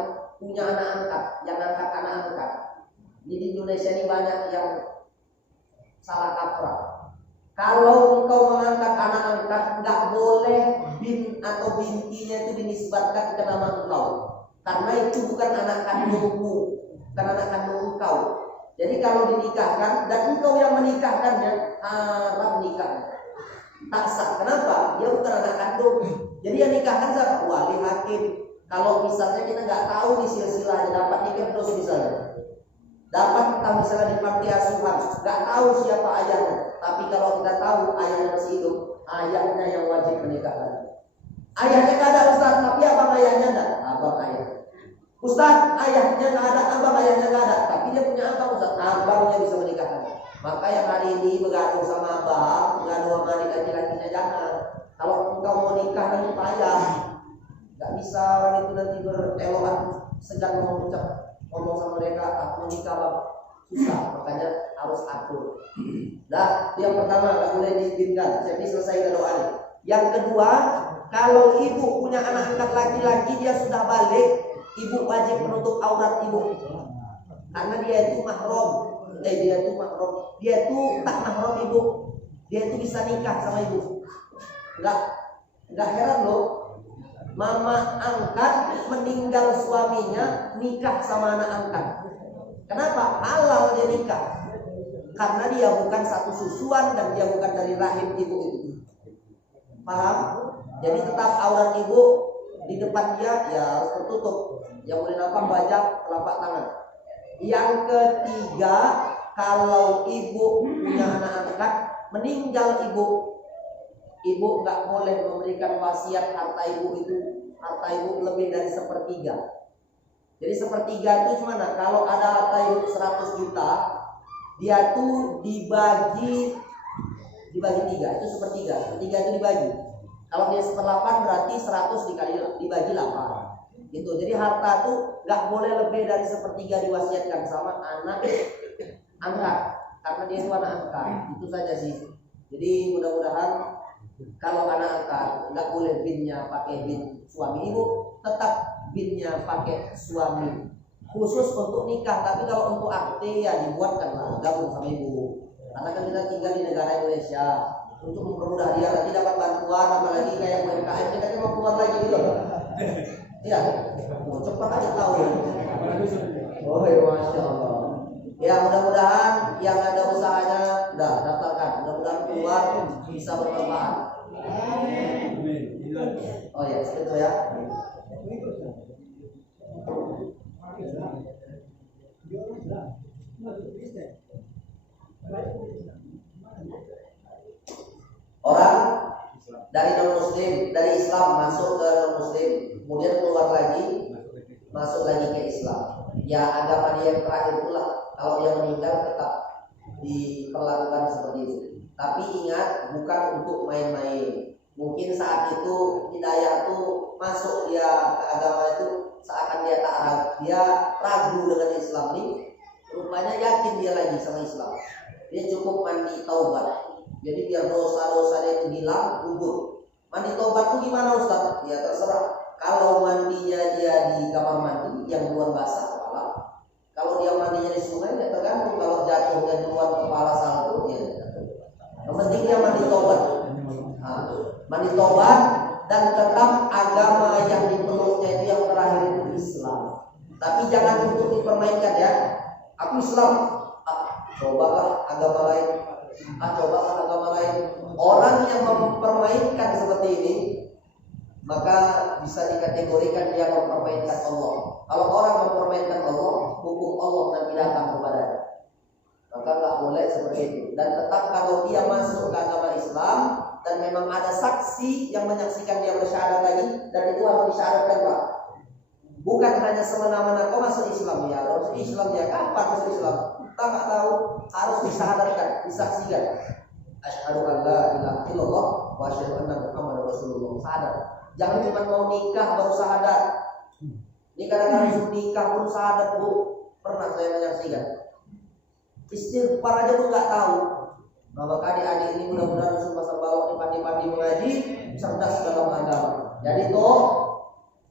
punya anak angkat, yang angkat anak angkat. Di Indonesia ini banyak yang salah kaprah. Kalau engkau mengangkat anak angkat, nggak boleh bin atau bintinya itu dinisbatkan ke nama engkau, karena itu bukan anak kandungmu, bukan anak kandung engkau. Jadi kalau dinikahkan dan engkau yang menikahkannya, haram nikahnya. Tak sah. Kenapa? Dia bukan anak kandung. Jadi yang nikahkan siapa? Wali hakim. Kalau misalnya kita nggak tahu di silsilahnya, dapat nikah terus misalnya, dapat entah misalnya di panti asuhan, nggak tahu siapa ayahnya. Tapi kalau kita tahu ayahnya masih hidup, ayahnya yang wajib menikahkan. Ayahnya nggak ada Ustaz, tapi abang ayahnya ada. Abang ayah. Ustaz, ayahnya nggak ada, abang ayahnya nggak ada, tapi dia punya abang Ustaz, abangnya bisa menikahkan. Maka yang hari ini bergaduh sama abang, bergaduh sama adik laki-lakinya jangan. Kalau engkau mau nikah nanti payah, nggak bisa orang itu nanti berelokan segan ngomong sama mereka, aku nikah bang, susah. Makanya harus atur. Nah, yang pertama nggak boleh diizinkan. Jadi selesai doanya. Yang kedua, kalau ibu punya anak angkat laki-laki, dia sudah balik, ibu wajib menutup aurat ibu, karena dia itu mahram. Dia itu tak mahram ibu, dia itu bisa nikah sama ibu. Enggak heran loh, mama angkat meninggal suaminya nikah sama anak angkat. Kenapa? Halal dia nikah, karena dia bukan satu susuan dan dia bukan dari rahim ibu itu. Paham? Jadi tetap aurat ibu di depan dia ya harus tertutup, yang boleh nampak wajah telapak tangan. Yang ketiga, kalau ibu punya anak angkat, meninggal ibu, ibu nggak boleh memberikan wasiat harta ibu lebih dari sepertiga. Jadi sepertiga itu gimana? Kalau ada harta ibu 100 juta, dia tuh dibagi 3, itu sepertiga. Sepertiga itu dibagi. Kalau dia 1/8 berarti 100 dibagi 8. Gitu. Jadi harta tuh nggak boleh lebih dari sepertiga diwasiatkan sama anak angkat, karena dia itu anak angkat. Itu saja sih. Jadi mudah-mudahan kalau anak angkat nggak boleh binnya pakai bin suami ibu, tetap binnya pakai suami. Khusus untuk nikah, tapi kalau untuk akte ya dibuatkanlah gabung sama ibu. Karena kan kita tinggal di negara Indonesia, untuk mempermudah dia nanti dapat bantuan, apalagi kayak UMKM kita kan mau keluar lagi gitu. Iya, cepat aja tahu. Oh ya, masya Allah. Ya mudah-mudahan yang ada usahanya, daftarkan. Mudah-mudahan keluar bisa bermanfaat. Oh ya, itu ya. Orang dari non-muslim, dari Islam masuk ke non-muslim, kemudian keluar lagi, masuk lagi ke Islam. Ya agama dia yang terakhir pula. Kalau dia meninggal tetap diperlakukan seperti itu. Tapi ingat, bukan untuk main-main. Mungkin saat itu hidayah itu masuk dia ke agama itu seakan dia ragu dengan Islam ini. Rupanya yakin dia lagi sama Islam. Dia cukup mandi taubat. Jadi biar dosa-dosanya itu hilang, gugur. Mandi taubat itu gimana Ustaz? Ya terserah. Kalau mandinya dia di kamar mandi yang duluan basah kepala, kalau dia mandinya di sungai ya tergantung. Kalau jatuhnya duluan kepala salju, ya yang penting dia mandi taubat. Mandi taubat dan tetap agama yang dipeluknya itu yang terakhir itu Islam. Tapi jangan untuk dipermainkan ya. Aku Islam, cobalah agama lain. Cobalah agama lain. Orang yang mempermainkan seperti ini, maka bisa dikategorikan dia mempermainkan Allah. Kalau orang mempermainkan Allah, hukum Allah nanti datang kepadanya. Maka nggak boleh seperti itu. Dan tetap kalau dia masuk ke agama Islam dan memang ada saksi yang menyaksikan dia bersyahadat lagi, dan itu harus disyahadatkan Pak. Bukan hanya semena-mena kau masuk Islam ya, masuk Islam ya, kapan masuk Islam? Kita nggak tahu, harus disyahadatkan, disaksikan. Asyhadu an la ilaha illallah wa asyhadu anna Muhammadar Rasulullah. Syahadat. Jangan cuma mau nikah baru syahadat. Ini kadang-kadang nikah pun syahadat Bu. Pernah saya menyaksikan. Istighfar aja pun nggak tahu. Nah, maka adik-adik ini mudah-mudahan Rasul Sallallahu Pandi-pandi mengaji, cerdas dalam agama. Jadi toh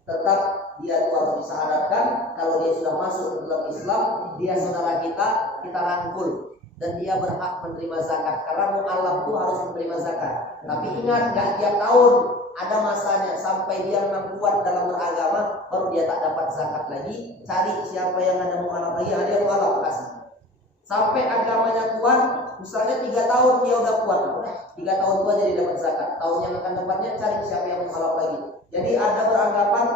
tetap dia itu harus disyahadatkan. Kalau dia sudah masuk ke dalam Islam, dia saudara kita rangkul dan dia berhak menerima zakat. Karena mu'alaf itu harus menerima zakat. Tapi ingat, nggak tiap tahun, ada masanya sampai dia memang kuat dalam beragama, baru dia tak dapat zakat lagi. Cari siapa yang ada mu'alaf lagi, ada yang mu'alaf kasih. Sampai agamanya kuat, misalnya 3 tahun dia udah kuat, 3 tahun itu aja dia dapat zakat. Tahun yang akan depannya cari siapa yang mu'alaf lagi. Jadi ada beranggapan,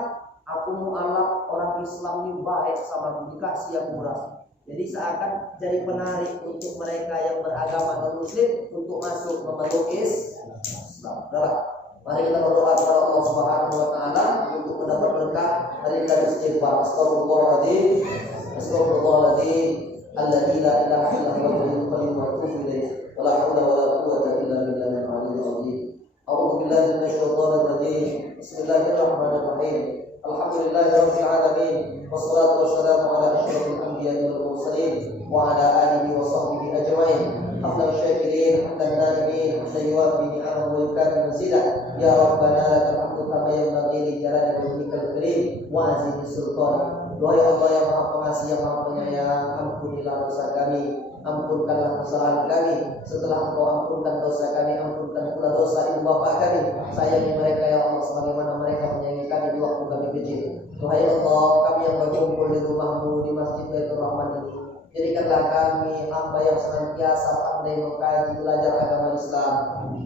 aku mu'alaf orang Islam ini baik sama aku, dikasih yang murah. Jadi seakan jadi penarik untuk mereka yang beragama non-muslim untuk masuk memeluk Islam. Mari kita berdoa kepada Allah Subhanahu wa taala untuk mendapat berkah dari istighfar. Astagfirullahaladzim. Astagfirullahaladzim. Alladzi la ilaha illa huwa al-hayyul qayyum wa atubu ilaih. Wa la haula wa la quwwata illa billahil aliyyil azim. A'udzu billahi minasy syaithanir rajim. Bismillahirrahmanirrahim. Alhamdulillahirabbil alamin. Wassalatu wassalamu ala asyrofil anbiya'i wal mursalin wa ala alihi wa sahbihi ajma'in. Hamdan syakirin, hamdan naimin, hamdan yuwafi ni'amahu wa yukafi mazidah. Ya Rabbana lakal hamdu kama yanbaghi li jalali wajhikal karim wa azimi sultan. Doa Allah yang Maha Pengasih, yang Maha Penyayang, ampunilah dosa kami, ampunkanlah kesalahan kami. Setelah Engkau ampunkan dosa kami, ampunkan pula dosa ibu bapa kami. Sayangi mereka ya Allah sebagaimana mereka menyayangi kami di waktu kami kecil. Tuhai Allah, kami yang berkumpul di rumah-Mu di Masjid Baitur Rahman ini, jadikanlah kami hamba yang senantiasa pandai mengkaji belajar agama Islam.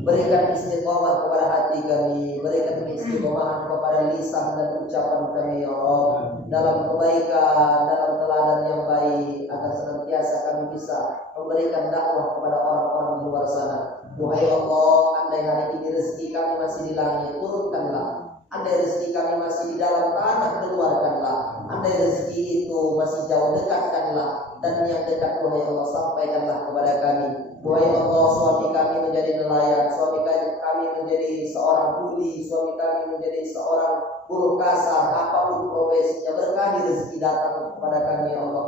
Berikan istiqomah kepada hati kami, berikan istiqomah kepada lisan dan ucapan kami ya Allah, dalam kebaikan, dalam teladan yang baik, agar senantiasa kami bisa memberikan dakwah kepada orang-orang di luar sana. Duhai Allah, andai hari ini rezeki kami masih di langit, turunkanlah. Andai rezeki kami masih di dalam tanah, keluarkanlah. Andai rezeki itu masih jauh, dekatkanlah. Dan yang dekat, Duhai Allah, sampaikanlah kepada kami. Duhai Allah, suami kami menjadi nelayan, suami kami menjadi seorang kuli, suami kami menjadi seorang buruh kasar, apapun profesinya, berkahi rezeki datang kepada kami, ya Allah.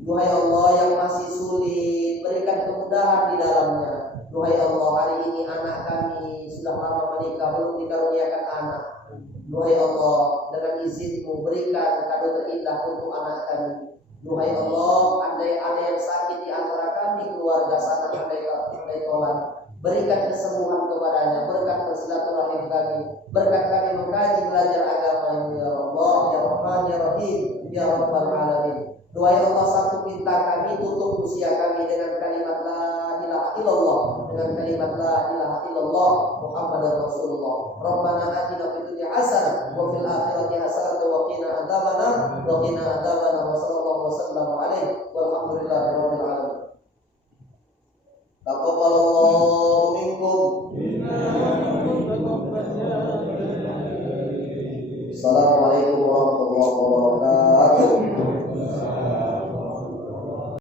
Duhai Allah, yang masih sulit, berikan kemudahan di dalamnya. Duhai Allah, hari ini anak kami sudah lama menikah, belum dikaruniakan anak. Duhai Allah, dengan izin-Mu berikan kado terindah untuk anak kami. Duhai Allah, andai ada yang sakit di antara kami, keluarga sana, andai Tuhan, berikan kesembuhan kepadanya, berkat bersilaturahim kami, berkat kami mengkaji belajar agama, ya Allah, ya Rahman, ya Rahim, ya Rabbal Alamin. Duhai Allah, satu pinta kami, tutup usia kami dengan kalimat la ilaha illallah, dengan kalimat la ilaha illallah Muhammadar Rasulullah. Rabbana atina fid dunya hasanah wa fil akhirati hasanah wa qina adzabannar wa qina adzabannar wa sallallahu wasallam alaihi walhamdulillah.